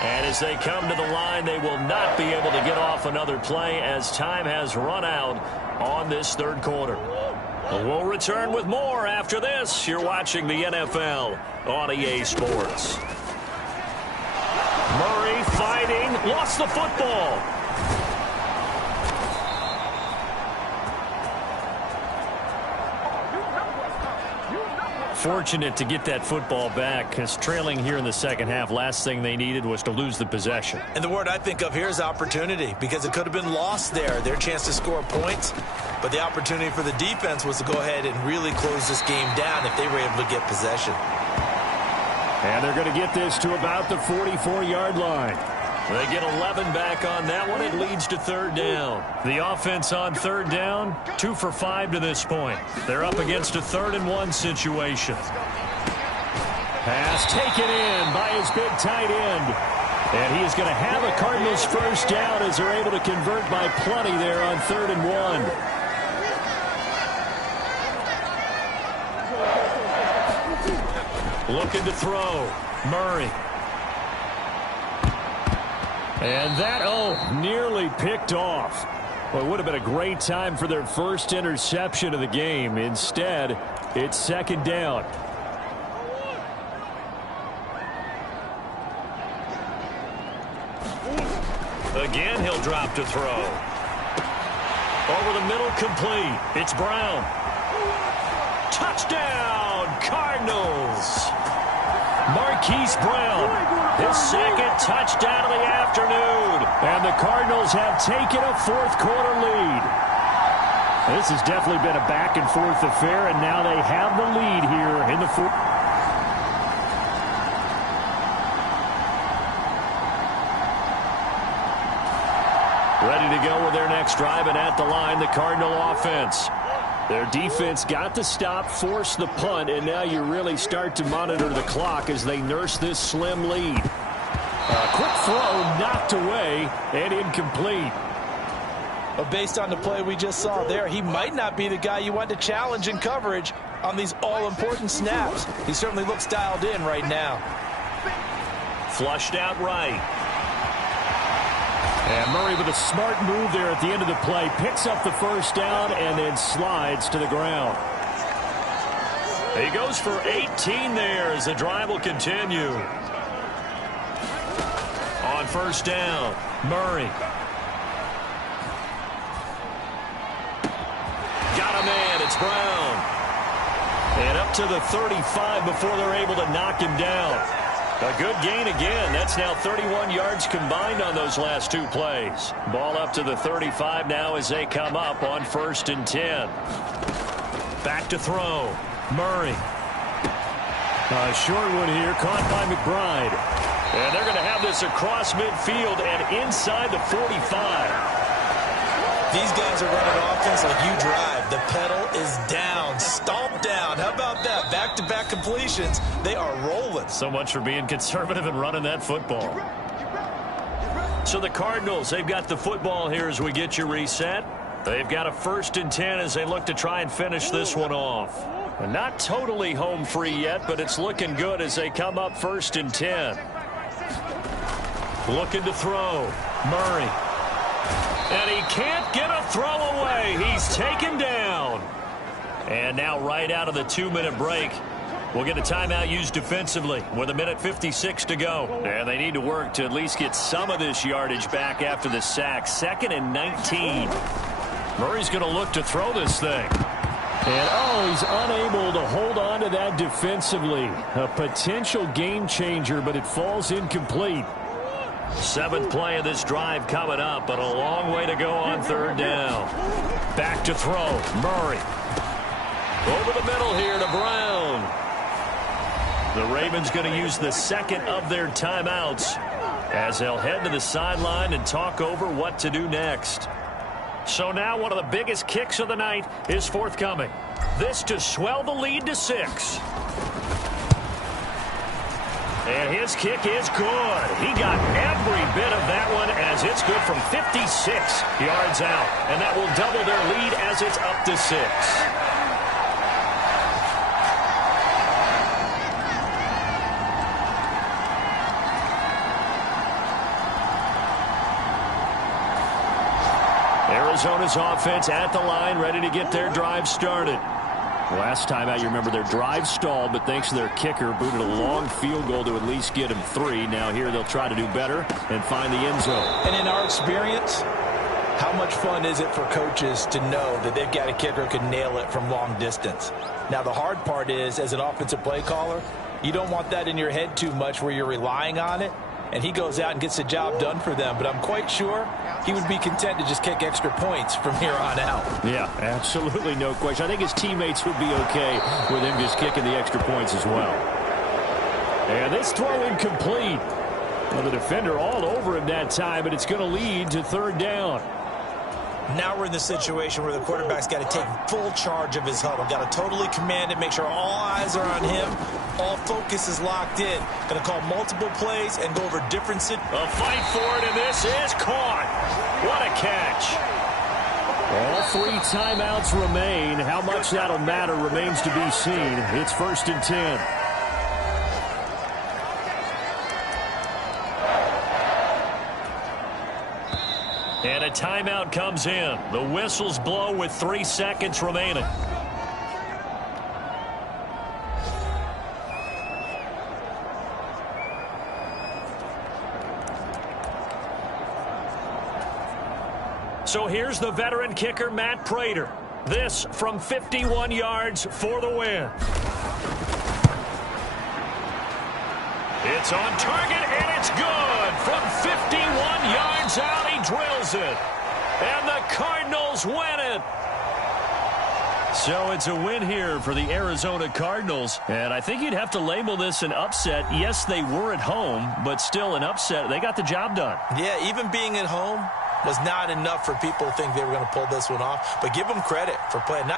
And as they come to the line, they will not be able to get off another play as time has run out on this 3rd quarter. We'll return with more after this. You're watching the NFL on EA Sports. Murray fighting, lost the football. Fortunate to get that football back, because trailing here in the second half, last thing they needed was to lose the possession. And the word I think of here is opportunity, because it could have been lost there, their chance to score points. But the opportunity for the defense was to go ahead and really close this game down if they were able to get possession. And they're going to get this to about the 44-yard line. They get 11 back on that one. It leads to 3rd down. The offense on 3rd down, 2 for 5 to this point. They're up against a 3rd and 1 situation. Pass taken in by his big tight end. And he is going to have a Cardinals first down as they're able to convert by plenty there on 3rd and 1. Looking to throw. Murray. And that, nearly picked off. Well, it would have been a great time for their first interception of the game. Instead, it's 2nd down. Again, he'll drop to throw. Over the middle, complete. It's Brown. Touchdown, Cardinals. Marquise Brown, his 2nd touchdown of the afternoon. And the Cardinals have taken a 4th quarter lead. This has definitely been a back-and-forth affair, and now they have the lead here in the 4th. Ready to go with their next drive, and at the line, the Cardinal offense. Their defense got the stop, forced the punt, and now you really start to monitor the clock as they nurse this slim lead. A quick throw knocked away and incomplete. But based on the play we just saw there, he might not be the guy you want to challenge in coverage on these all-important snaps. He certainly looks dialed in right now. Flushed out right. And Murray with a smart move there at the end of the play. Picks up the first down and then slides to the ground. He goes for 18 there as the drive will continue. On first down, Murray. Got a man, it's Brown. And up to the 35 before they're able to knock him down. A good gain again. That's now 31 yards combined on those last 2 plays. Ball up to the 35 now as they come up on 1st and 10. Back to throw. Murray. A short one here, caught by McBride. And they're going to have this across midfield and inside the 45. These guys are running offense like you drive. The pedal is down, stomp down. How about that? Back-to-back completions. They are rolling. So much for being conservative and running that football. So the Cardinals, they've got the football here as we get you reset. They've got a 1st and 10 as they look to try and finish this one off. And not totally home free yet, but it's looking good as they come up 1st and 10. Looking to throw. Murray. And he can't get a throw away. He's taken down. And now right out of the 2-minute break, we'll get a timeout used defensively with 1:56 to go. And they need to work to at least get some of this yardage back after the sack. 2nd and 19. Murray's going to look to throw this thing. And, he's unable to hold on to that defensively. A potential game changer, but it falls incomplete. 7th play of this drive coming up, but a long way to go on 3rd down. Back to throw. Murray. Over the middle here to Brown. The Ravens going to use the 2nd of their timeouts as they'll head to the sideline and talk over what to do next. So now one of the biggest kicks of the night is forthcoming. This to swell the lead to 6. And his kick is good. He got every bit of that one as it's good from 56 yards out. And that will double their lead as it's up to 6. Arizona's offense at the line, ready to get their drive started. Last time out, you remember their drive stalled, but thanks to their kicker, booted a long field goal to at least get them 3. Now here they'll try to do better and find the end zone. And in our experience, how much fun is it for coaches to know that they've got a kicker who can nail it from long distance? Now the hard part is, as an offensive play caller, you don't want that in your head too much where you're relying on it, and he goes out and gets the job done for them. But I'm quite sure he would be content to just kick extra points from here on out. Yeah, absolutely no question. I think his teammates would be okay with him just kicking the extra points as well. And this throw incomplete. Well, the defender all over him that time, but it's going to lead to 3rd down. Now we're in the situation where the quarterback's got to take full charge of his huddle. Got to totally command it, make sure all eyes are on him. All focus is locked in. Going to call multiple plays and go over different situations. A fight for it, and this is caught. What a catch. All 3 timeouts remain. How much that'll matter remains to be seen. It's 1st and 10. And a timeout comes in. The whistles blow with 3 seconds remaining. So here's the veteran kicker, Matt Prater. This from 51 yards for the win. It's on target, and it's good. From 51 yards out, he drills it. And the Cardinals win it. So it's a win here for the Arizona Cardinals. And I think you'd have to label this an upset. Yes, they were at home, but still an upset. They got the job done. Yeah, even being at home was not enough for people to think they were going to pull this one off. But give them credit for playing.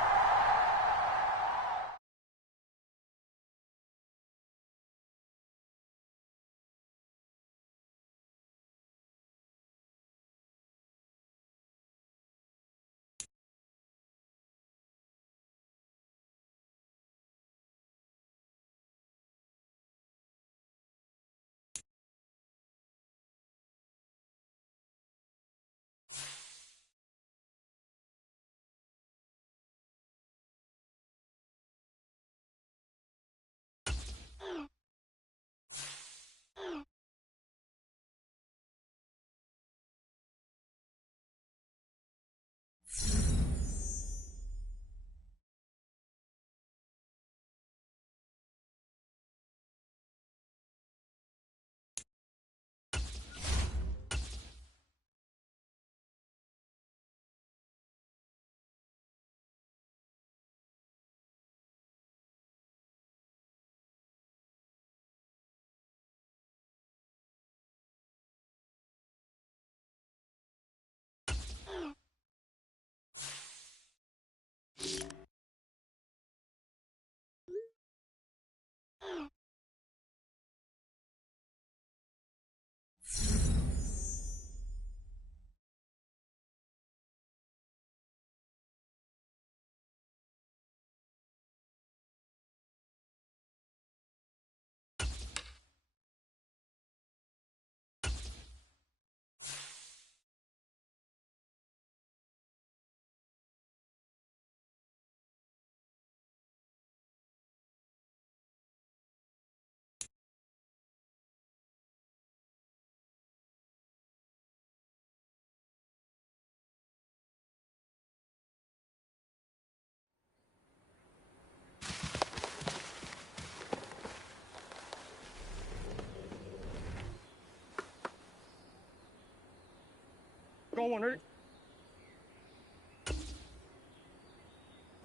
Go on, ready?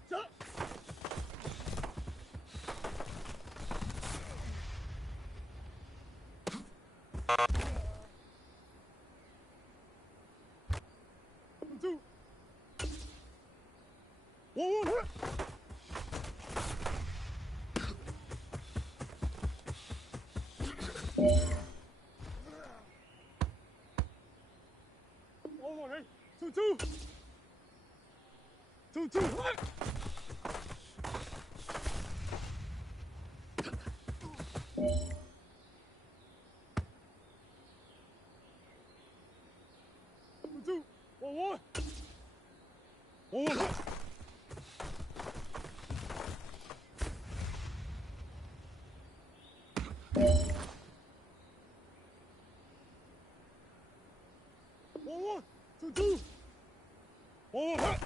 Shut. Two. One, hit. Hold on, hey. 2-2. 2-2. What? Two. 1-1. 1-1. One, 2-2. 1-1.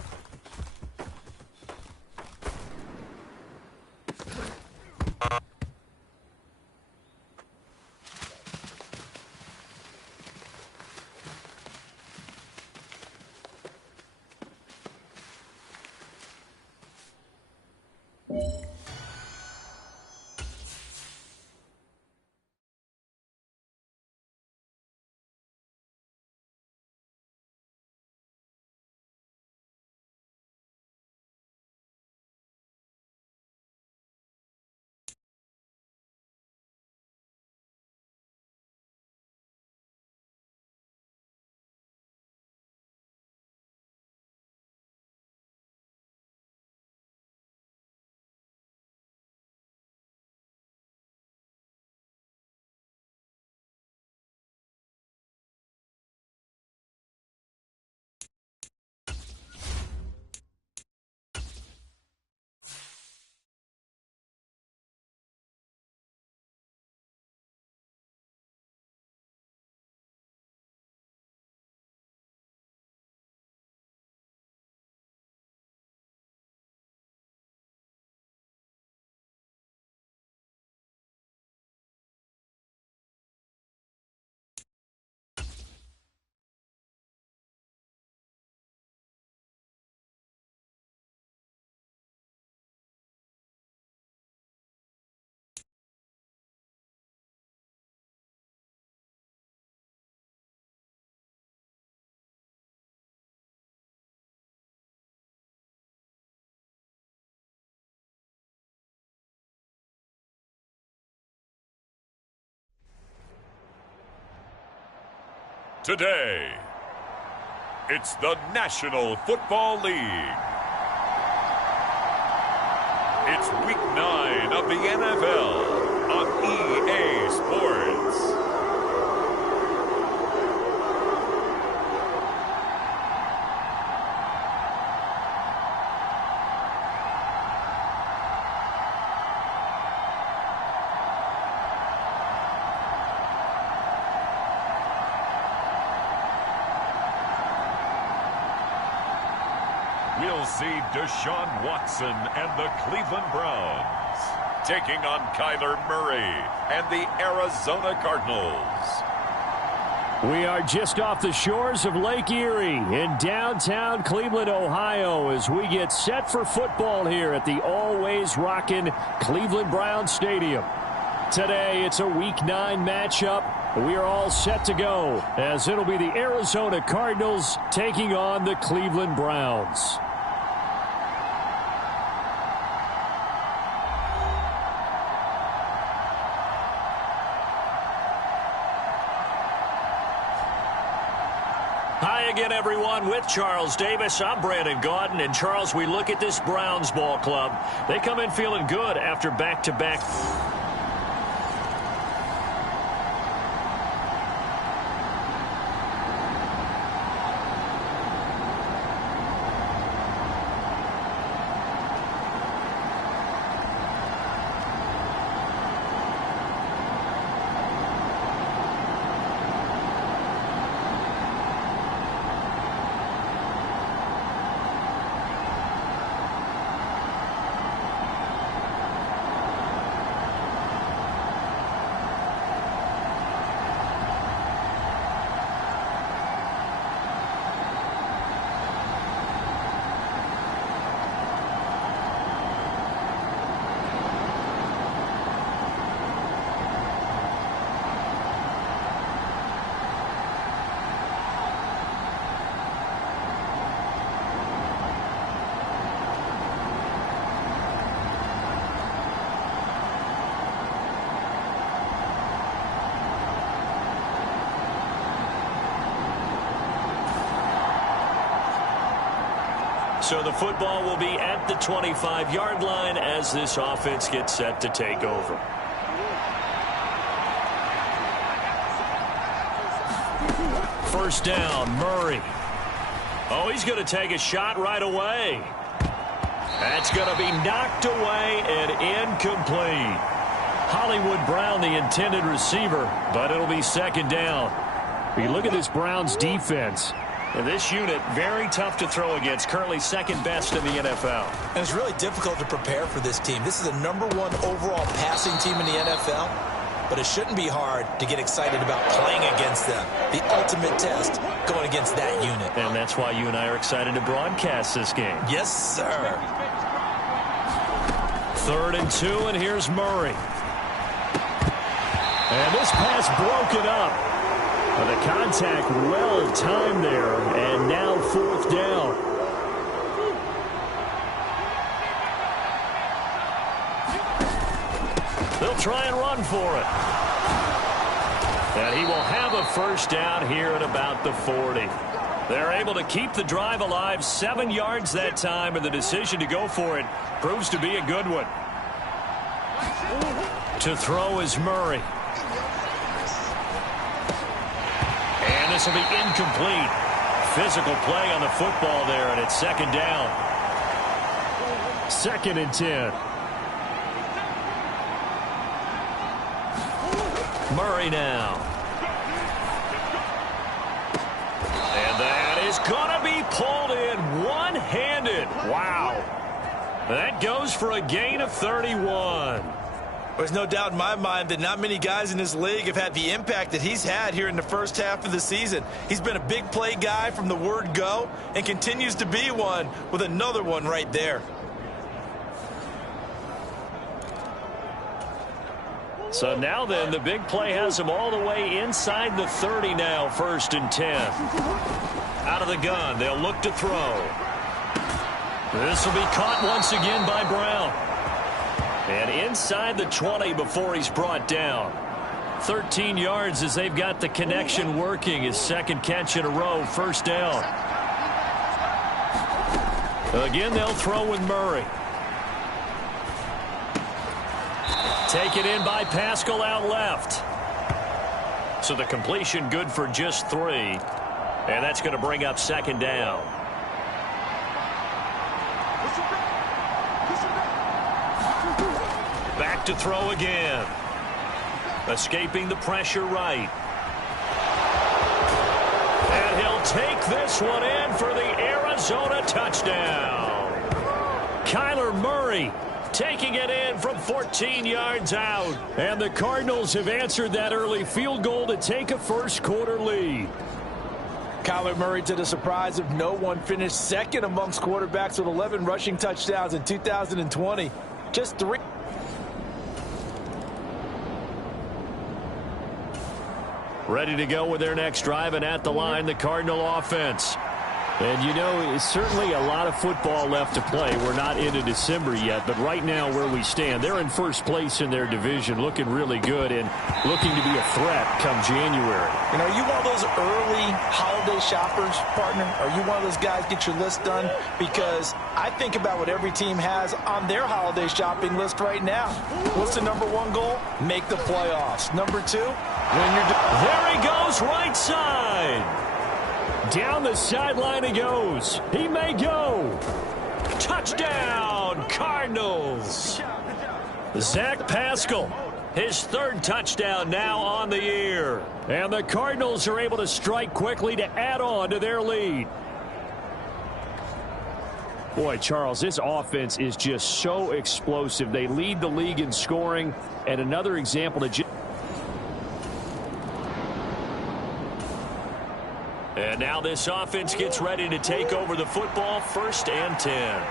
Today, it's the National Football League. It's Week 9 of the NFL on EA Sports. We'll see Deshaun Watson and the Cleveland Browns taking on Kyler Murray and the Arizona Cardinals. We are just off the shores of Lake Erie in downtown Cleveland, Ohio, as we get set for football here at the always rockin' Cleveland Browns Stadium. Today, it's a Week 9 matchup. We are all set to go, as it'll be the Arizona Cardinals taking on the Cleveland Browns. Hi again, everyone. With Charles Davis, I'm Brandon Gaudin. And, Charles, we look at this Browns ball club. They come in feeling good after back-to-back. So the football will be at the 25-yard line as this offense gets set to take over. First down, Murray. Oh, he's going to take a shot right away. That's going to be knocked away and incomplete. Hollywood Brown, the intended receiver, but it'll be second down. You look at this Browns defense. And this unit, very tough to throw against, currently second best in the NFL. And it's really difficult to prepare for this team. This is the #1 overall passing team in the NFL, but it shouldn't be hard to get excited about playing against them. The ultimate test going against that unit. And that's why you and I are excited to broadcast this game. Yes, sir. 3rd and 2, and here's Murray. And this pass broken up. The contact well timed there, and now 4th down. They'll try and run for it. And he will have a first down here at about the 40. They're able to keep the drive alive, 7 yards that time, and the decision to go for it proves to be a good one. To throw is Murray. And this will be incomplete. Physical play on the football there, and it's second down. 2nd and 10. Murray now. And that is going to be pulled in one-handed. Wow. That goes for a gain of 31. There's no doubt in my mind that not many guys in this league have had the impact that he's had here in the first half of the season. He's been a big play guy from the word go and continues to be one with another one right there. So now then, the big play has him all the way inside the 30 now, 1st and 10. Out of the gun, they'll look to throw. This will be caught once again by Brown. And inside the 20 before he's brought down. 13 yards as they've got the connection working. His 2nd catch in a row, 1st down. Again, they'll throw with Murray. Taken in by Pascal out left. So the completion good for just 3. And that's going to bring up 2nd down. Back to throw again. Escaping the pressure right. And he'll take this one in for the Arizona touchdown. Kyler Murray taking it in from 14 yards out. And the Cardinals have answered that early field goal to take a first-quarter lead. Kyler Murray, to the surprise of no one, finished 2nd amongst quarterbacks with 11 rushing touchdowns in 2020. Just 3. Ready to go with their next drive, and at the line, the Cardinal offense. And, you know, it's certainly a lot of football left to play. We're not into December yet, but right now where we stand, they're in first place in their division, looking really good and looking to be a threat come January. You know, are you one of those early holiday shoppers, partner? Are you one of those guys get your list done? Because I think about what every team has on their holiday shopping list right now. What's the #1 goal? Make the playoffs. #2, win your... There he goes, right side. Down the sideline he goes. He may go. Touchdown, Cardinals. Zach Pascal, his 3rd touchdown now on the year. And the Cardinals are able to strike quickly to add on to their lead. Boy, Charles, this offense is just so explosive. They lead the league in scoring. And another example to... And now this offense gets ready to take over the football, 1st and 10.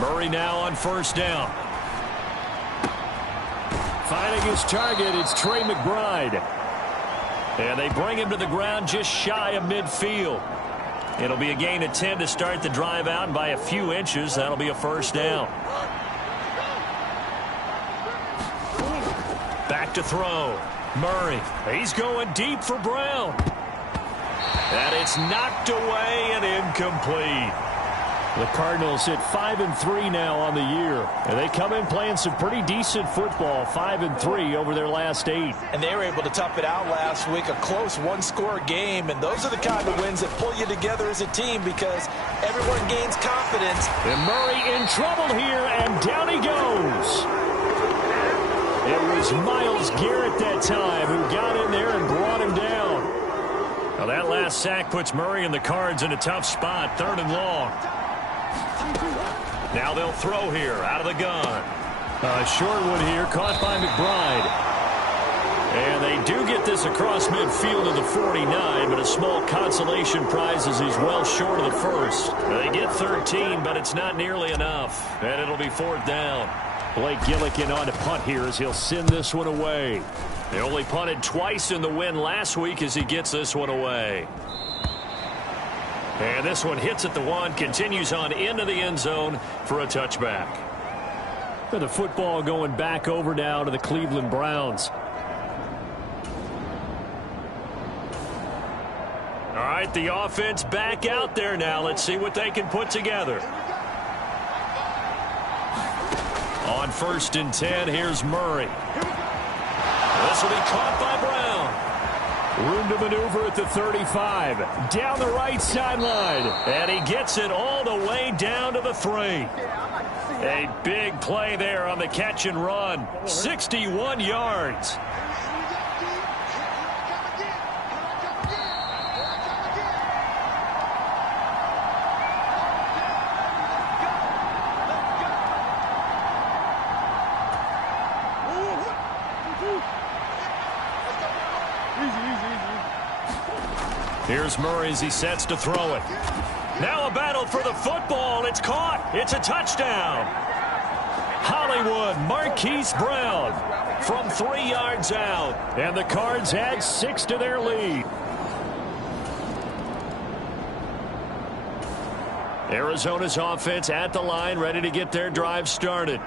Murray now on 1st down. Finding his target, it's Trey McBride. And they bring him to the ground just shy of midfield. It'll be a gain of 10 to start the drive out, and by a few inches, that'll be a 1st down. Back to throw. Murray, he's going deep for Brown. And it's knocked away and incomplete. The Cardinals hit 5-3 now on the year. And they come in playing some pretty decent football, 5-3 over their last 8. And they were able to tough it out last week, a close one-score game. And those are the kind of wins that pull you together as a team because everyone gains confidence. And Murray in trouble here, and down he goes. It was Myles Garrett that time who got in there and brought him down. Now that last sack puts Murray and the Cards in a tough spot, 3rd and long. Now they'll throw here out of the gun. A short one here, caught by McBride. And they do get this across midfield of the 49, but a small consolation prize as he's well short of the first. They get 13, but it's not nearly enough. And it'll be 4th down. Blake Gillikin on to punt here as he'll send this one away. They only punted twice in the win last week as he gets this one away. And this one hits at the 1, continues on into the end zone for a touchback. And the football going back over now to the Cleveland Browns. All right, the offense back out there now. Let's see what they can put together. On 1st and 10, here's Murray. This will be caught by Brown. Room to maneuver at the 35. Down the right sideline. And he gets it all the way down to the 3. A big play there on the catch and run. 61 yards. Here's Murray as he sets to throw it. Now a battle for the football. It's caught. It's a touchdown. Hollywood, Marquise Brown from 3 yards out. And the Cards add 6 to their lead. Arizona's offense at the line, ready to get their drive started.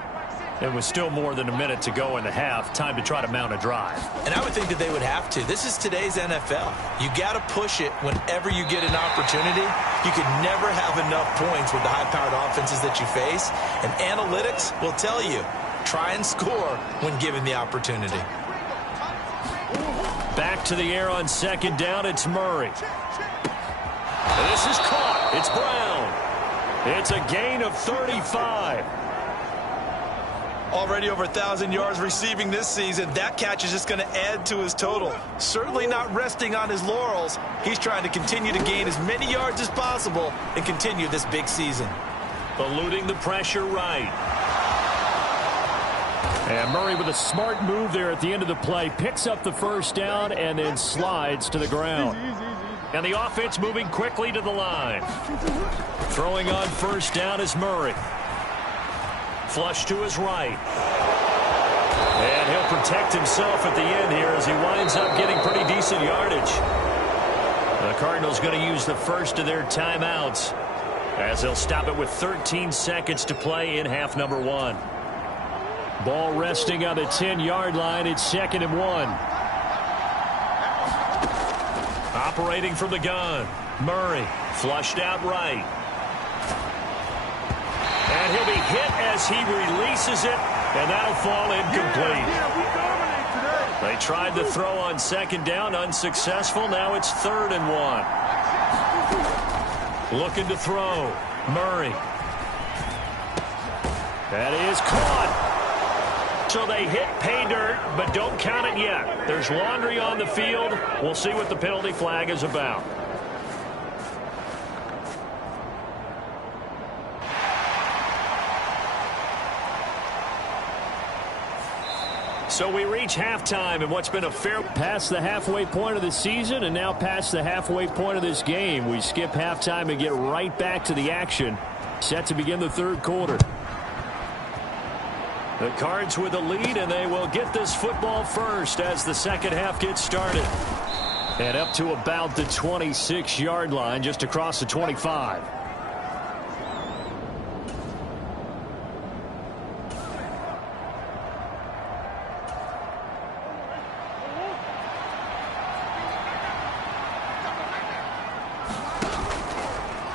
It was still more than a minute to go in the half. Time to try to mount a drive. And I would think that they would have to. This is today's NFL. You got to push it whenever you get an opportunity. You could never have enough points with the high-powered offenses that you face. And analytics will tell you, try and score when given the opportunity. Back to the air on 2nd down. It's Murray. This is caught. It's Brown. It's a gain of 35. Already over 1,000 yards receiving this season. That catch is just going to add to his total. Certainly not resting on his laurels. He's trying to continue to gain as many yards as possible and continue this big season. Eluding the pressure right. And Murray with a smart move there at the end of the play. Picks up the 1st down and then slides to the ground. And the offense moving quickly to the line. Throwing on 1st down is Murray. Flush to his right. And he'll protect himself at the end here as he winds up getting pretty decent yardage. The Cardinals going to use the first of their timeouts as they'll stop it with 13 seconds to play in half number 1. Ball resting on the 10-yard line. It's 2nd and 1. Operating from the gun. Murray flushed out right. And he'll be hit as he releases it, and that'll fall incomplete. They tried to throw on 2nd down, unsuccessful. Now it's 3rd and 1. Looking to throw. Murray. That is caught. So they hit pay dirt, but don't count it yet. There's laundry on the field. We'll see what the penalty flag is about. So we reach halftime in what's been a fair... Past the halfway point of the season and now past the halfway point of this game. We skip halftime and get right back to the action. Set to begin the 3rd quarter. The Cards with the lead, and they will get this football first as the 2nd half gets started. And up to about the 26-yard line, just across the 25.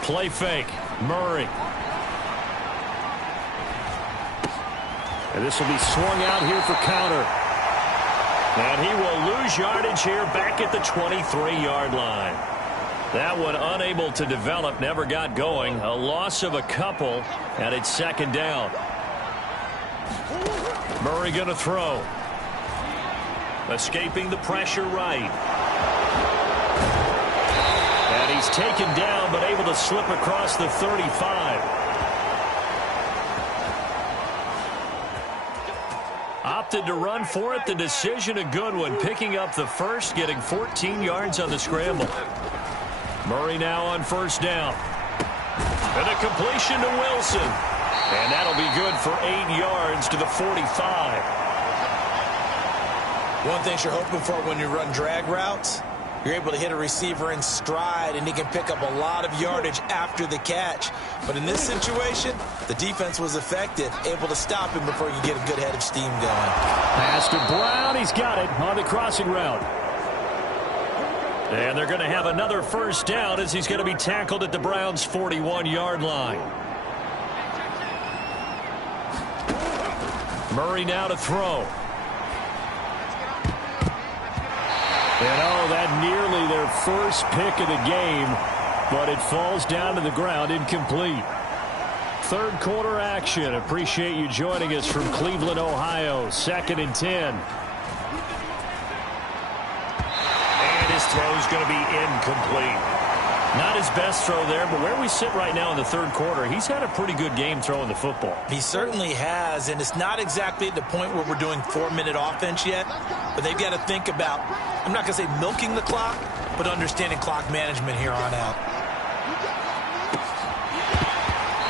Play fake. Murray. And this will be swung out here for counter. And he will lose yardage here back at the 23-yard line. That one unable to develop, never got going. A loss of a couple, and it's second down. Murray going to throw. Escaping the pressure right. And he's taken down, but able to slip across the 35. Opted to run for it. The decision a good one. Picking up the first, getting 14 yards on the scramble. Murray now on first down. And a completion to Wilson. And that'll be good for 8 yards to the 45. One thing you're hoping for when you run drag routes, you're able to hit a receiver in stride, and he can pick up a lot of yardage after the catch. But in this situation, the defense was effective, able to stop him before you get a good head of steam going. Pass to Brown. He's got it on the crossing route. And they're going to have another first down as he's going to be tackled at the Browns' 41-yard line. Murray now to throw. And oh, that nearly their first pick of the game, but it falls down to the ground incomplete. Third quarter action. Appreciate you joining us from Cleveland, Ohio. 2nd and 10. And his throw is going to be incomplete. Not his best throw there, but where we sit right now in the third quarter, he's had a pretty good game throwing the football. He certainly has, and it's not exactly at the point where we're doing 4-minute offense yet, but they've got to think about, I'm not going to say milking the clock, but understanding clock management here on out.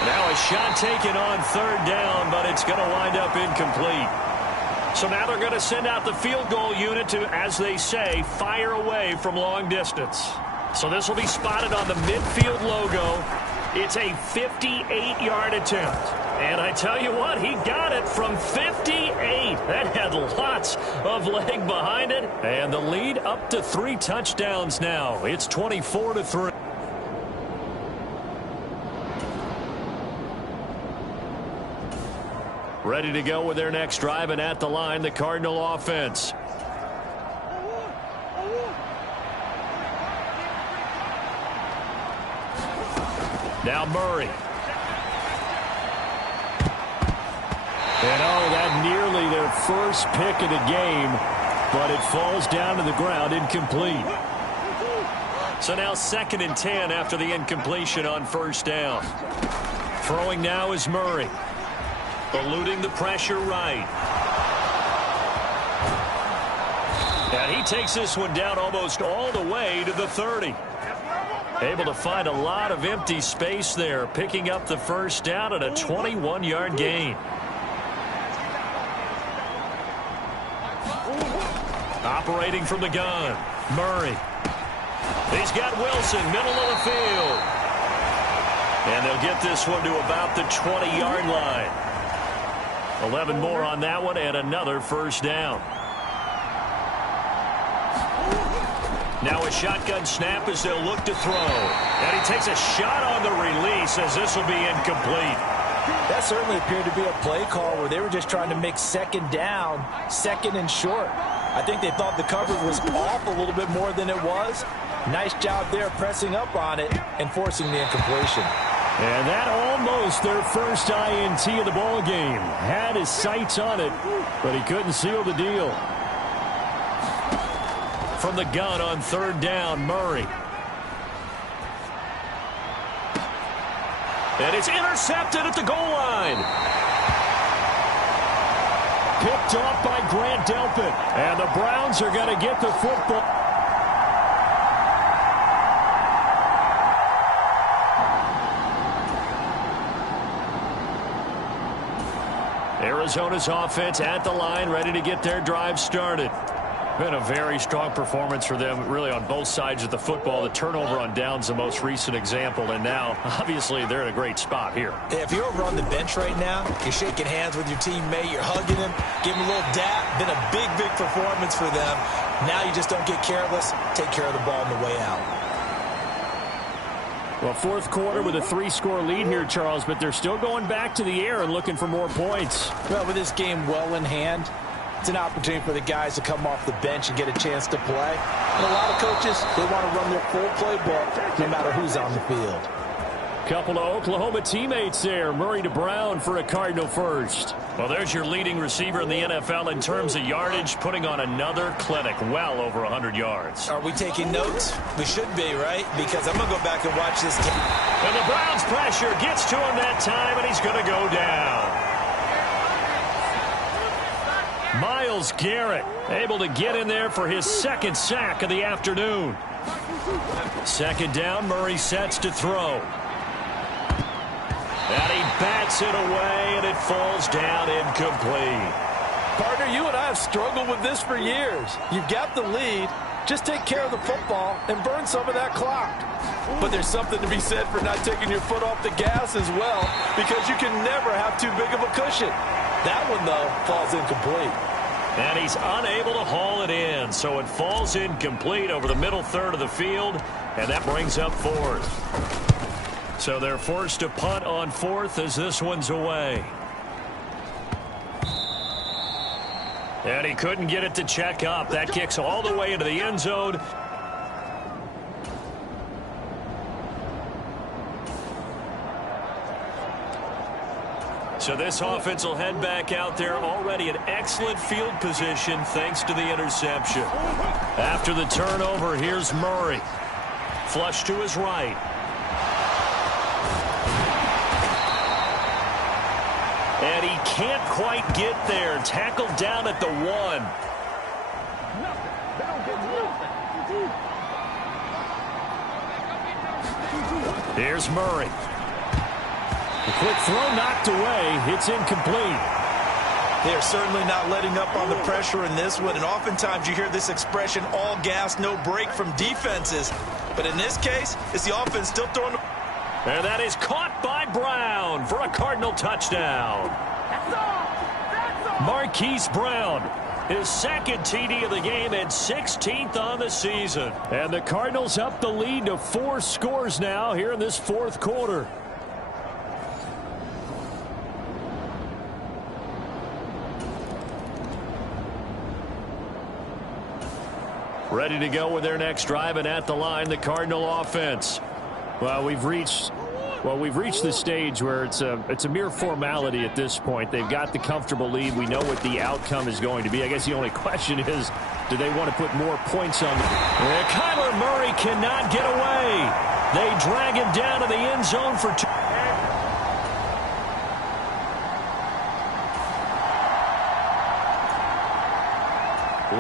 Now a shot taken on third down, but it's going to wind up incomplete. So now they're going to send out the field goal unit to, as they say, fire away from long distance. So this will be spotted on the midfield logo. It's a 58-yard attempt. And I tell you what, he got it from 58. That had lots of leg behind it. And the lead up to 3 touchdowns now. It's 24-3. Ready to go with their next drive, and at the line, the Cardinal offense. Now Murray. And oh, that nearly their first pick of the game, but it falls down to the ground incomplete. So now 2nd and 10 after the incompletion on first down. Throwing now is Murray. Eluding the pressure right. And he takes this one down almost all the way to the 30. Able to find a lot of empty space there, picking up the first down and a 21-yard gain. Operating from the gun, Murray. He's got Wilson, middle of the field. And they'll get this one to about the 20-yard line. 11 more on that one and another first down. Now a shotgun snap as they'll look to throw. And he takes a shot on the release as this will be incomplete. That certainly appeared to be a play call where they were just trying to make second down, 2nd and short. I think they thought the coverage was off a little bit more than it was. Nice job there pressing up on it and forcing the incompletion. And that almost their first INT of the ball game. Had his sights on it, but he couldn't seal the deal. From the gun on third down, Murray. And it's intercepted at the goal line. Picked off by Grant Delpit. And the Browns are going to get the football. Arizona's offense at the line, ready to get their drive started. Been a very strong performance for them, really, on both sides of the football. The turnover on downs, the most recent example, and now, obviously, they're in a great spot here. If you're over on the bench right now, you're shaking hands with your teammate, you're hugging him, give him a little dap. Been a big, big performance for them. Now you just don't get careless. Take care of the ball on the way out. Well, fourth quarter with a 3-score lead here, Charles, but they're still going back to the air and looking for more points. Well, with this game well in hand, it's an opportunity for the guys to come off the bench and get a chance to play. And a lot of coaches, they want to run their full playbook no matter who's on the field. Couple of Oklahoma teammates there. Murray to Brown for a Cardinal first. Well, there's your leading receiver in the NFL in terms of yardage, putting on another clinic, well over 100 yards. Are we taking notes? We should be, right? Because I'm going to go back and watch this game. And the Browns pressure gets to him that time, and he's going to go down. Myles Garrett able to get in there for his second sack of the afternoon. Second down, Murray sets to throw. And he bats it away, and it falls down incomplete. Partner, you and I have struggled with this for years. You've got the lead. Just take care of the football and burn some of that clock. But there's something to be said for not taking your foot off the gas as well, because you can never have too big of a cushion. That one, though, falls incomplete. And he's unable to haul it in, so it falls incomplete over the middle third of the field, and that brings up fourth. So they're forced to punt on fourth as this one's away. And he couldn't get it to check up. That kicks all the way into the end zone. So this offense will head back out there, already in excellent field position thanks to the interception. After the turnover, here's Murray. Flush to his right. And he can't quite get there. Tackled down at the 1. Here's Murray. The quick throw knocked away. It's incomplete. They're certainly not letting up on the pressure in this one. And oftentimes you hear this expression, all gas, no break from defenses. But in this case, it's the offense still throwing the... And that is caught by Brown for a Cardinal touchdown. Marquise Brown, his second TD of the game and 16th on the season. And the Cardinals up the lead to 4 scores now here in this fourth quarter. Ready to go with their next drive, and at the line, the Cardinal offense. Well, we've reached the stage where it's a mere formality at this point. They've got the comfortable lead. We know what the outcome is going to be. I guess the only question is, do they want to put more points on the... And Kyler Murray cannot get away. They drag him down to the end zone for 2.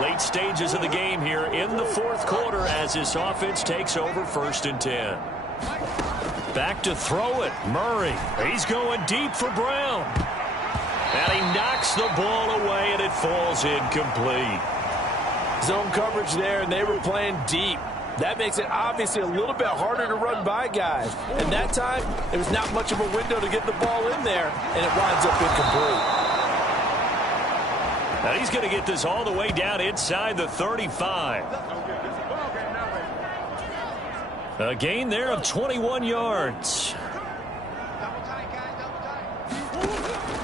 Late stages of the game here in the fourth quarter as this offense takes over 1st and 10. Back to throw it. Murray. He's going deep for Brown. And he knocks the ball away, and it falls incomplete. Zone coverage there, and they were playing deep. That makes it obviously a little bit harder to run by guys. And that time, there was not much of a window to get the ball in there, and it winds up incomplete. Now he's going to get this all the way down inside the 35. A gain there of 21 yards.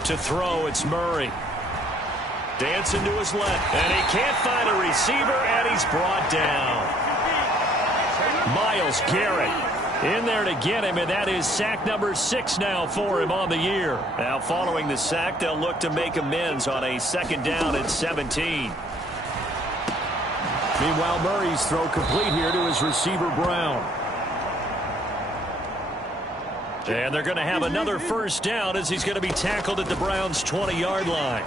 To throw, it's Murray. Dancing to his left. And he can't find a receiver, and he's brought down. Myles Garrett in there to get him, and that is sack number 6 now for him on the year. Now following the sack, they'll look to make amends on a 2nd down and 17. Meanwhile, Murray's throw complete here to his receiver, Brown. And they're going to have another 1st down as he's going to be tackled at the Browns' 20-yard line.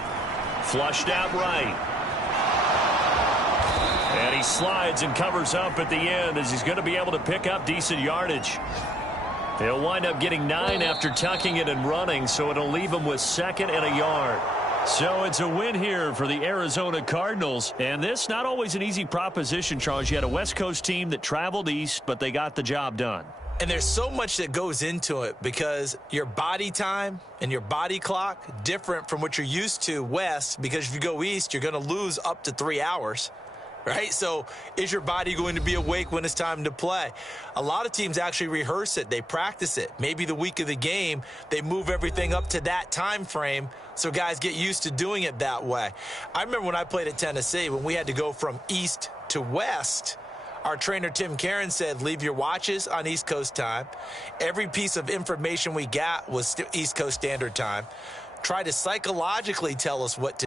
Flushed out right. And he slides and covers up at the end as he's going to be able to pick up decent yardage. He'll wind up getting 9 after tucking it and running, so it'll leave him with 2nd and a yard. So it's a win here for the Arizona Cardinals. And this, not always an easy proposition, Charles. You had a West Coast team that traveled east, but they got the job done. And there's so much that goes into it because your body time and your body clock different from what you're used to west, because if you go east, you're going to lose up to 3 hours. right? So is your body going to be awake when it's time to play? A lot of teams actually rehearse it. They practice it. Maybe the week of the game, they move everything up to that time frame so guys get used to doing it that way. I remember when I played at Tennessee, when we had to go from east to west, our trainer, Tim Karen, said, leave your watches on East Coast time. Every piece of information we got was East Coast Standard Time. Try to psychologically tell us what to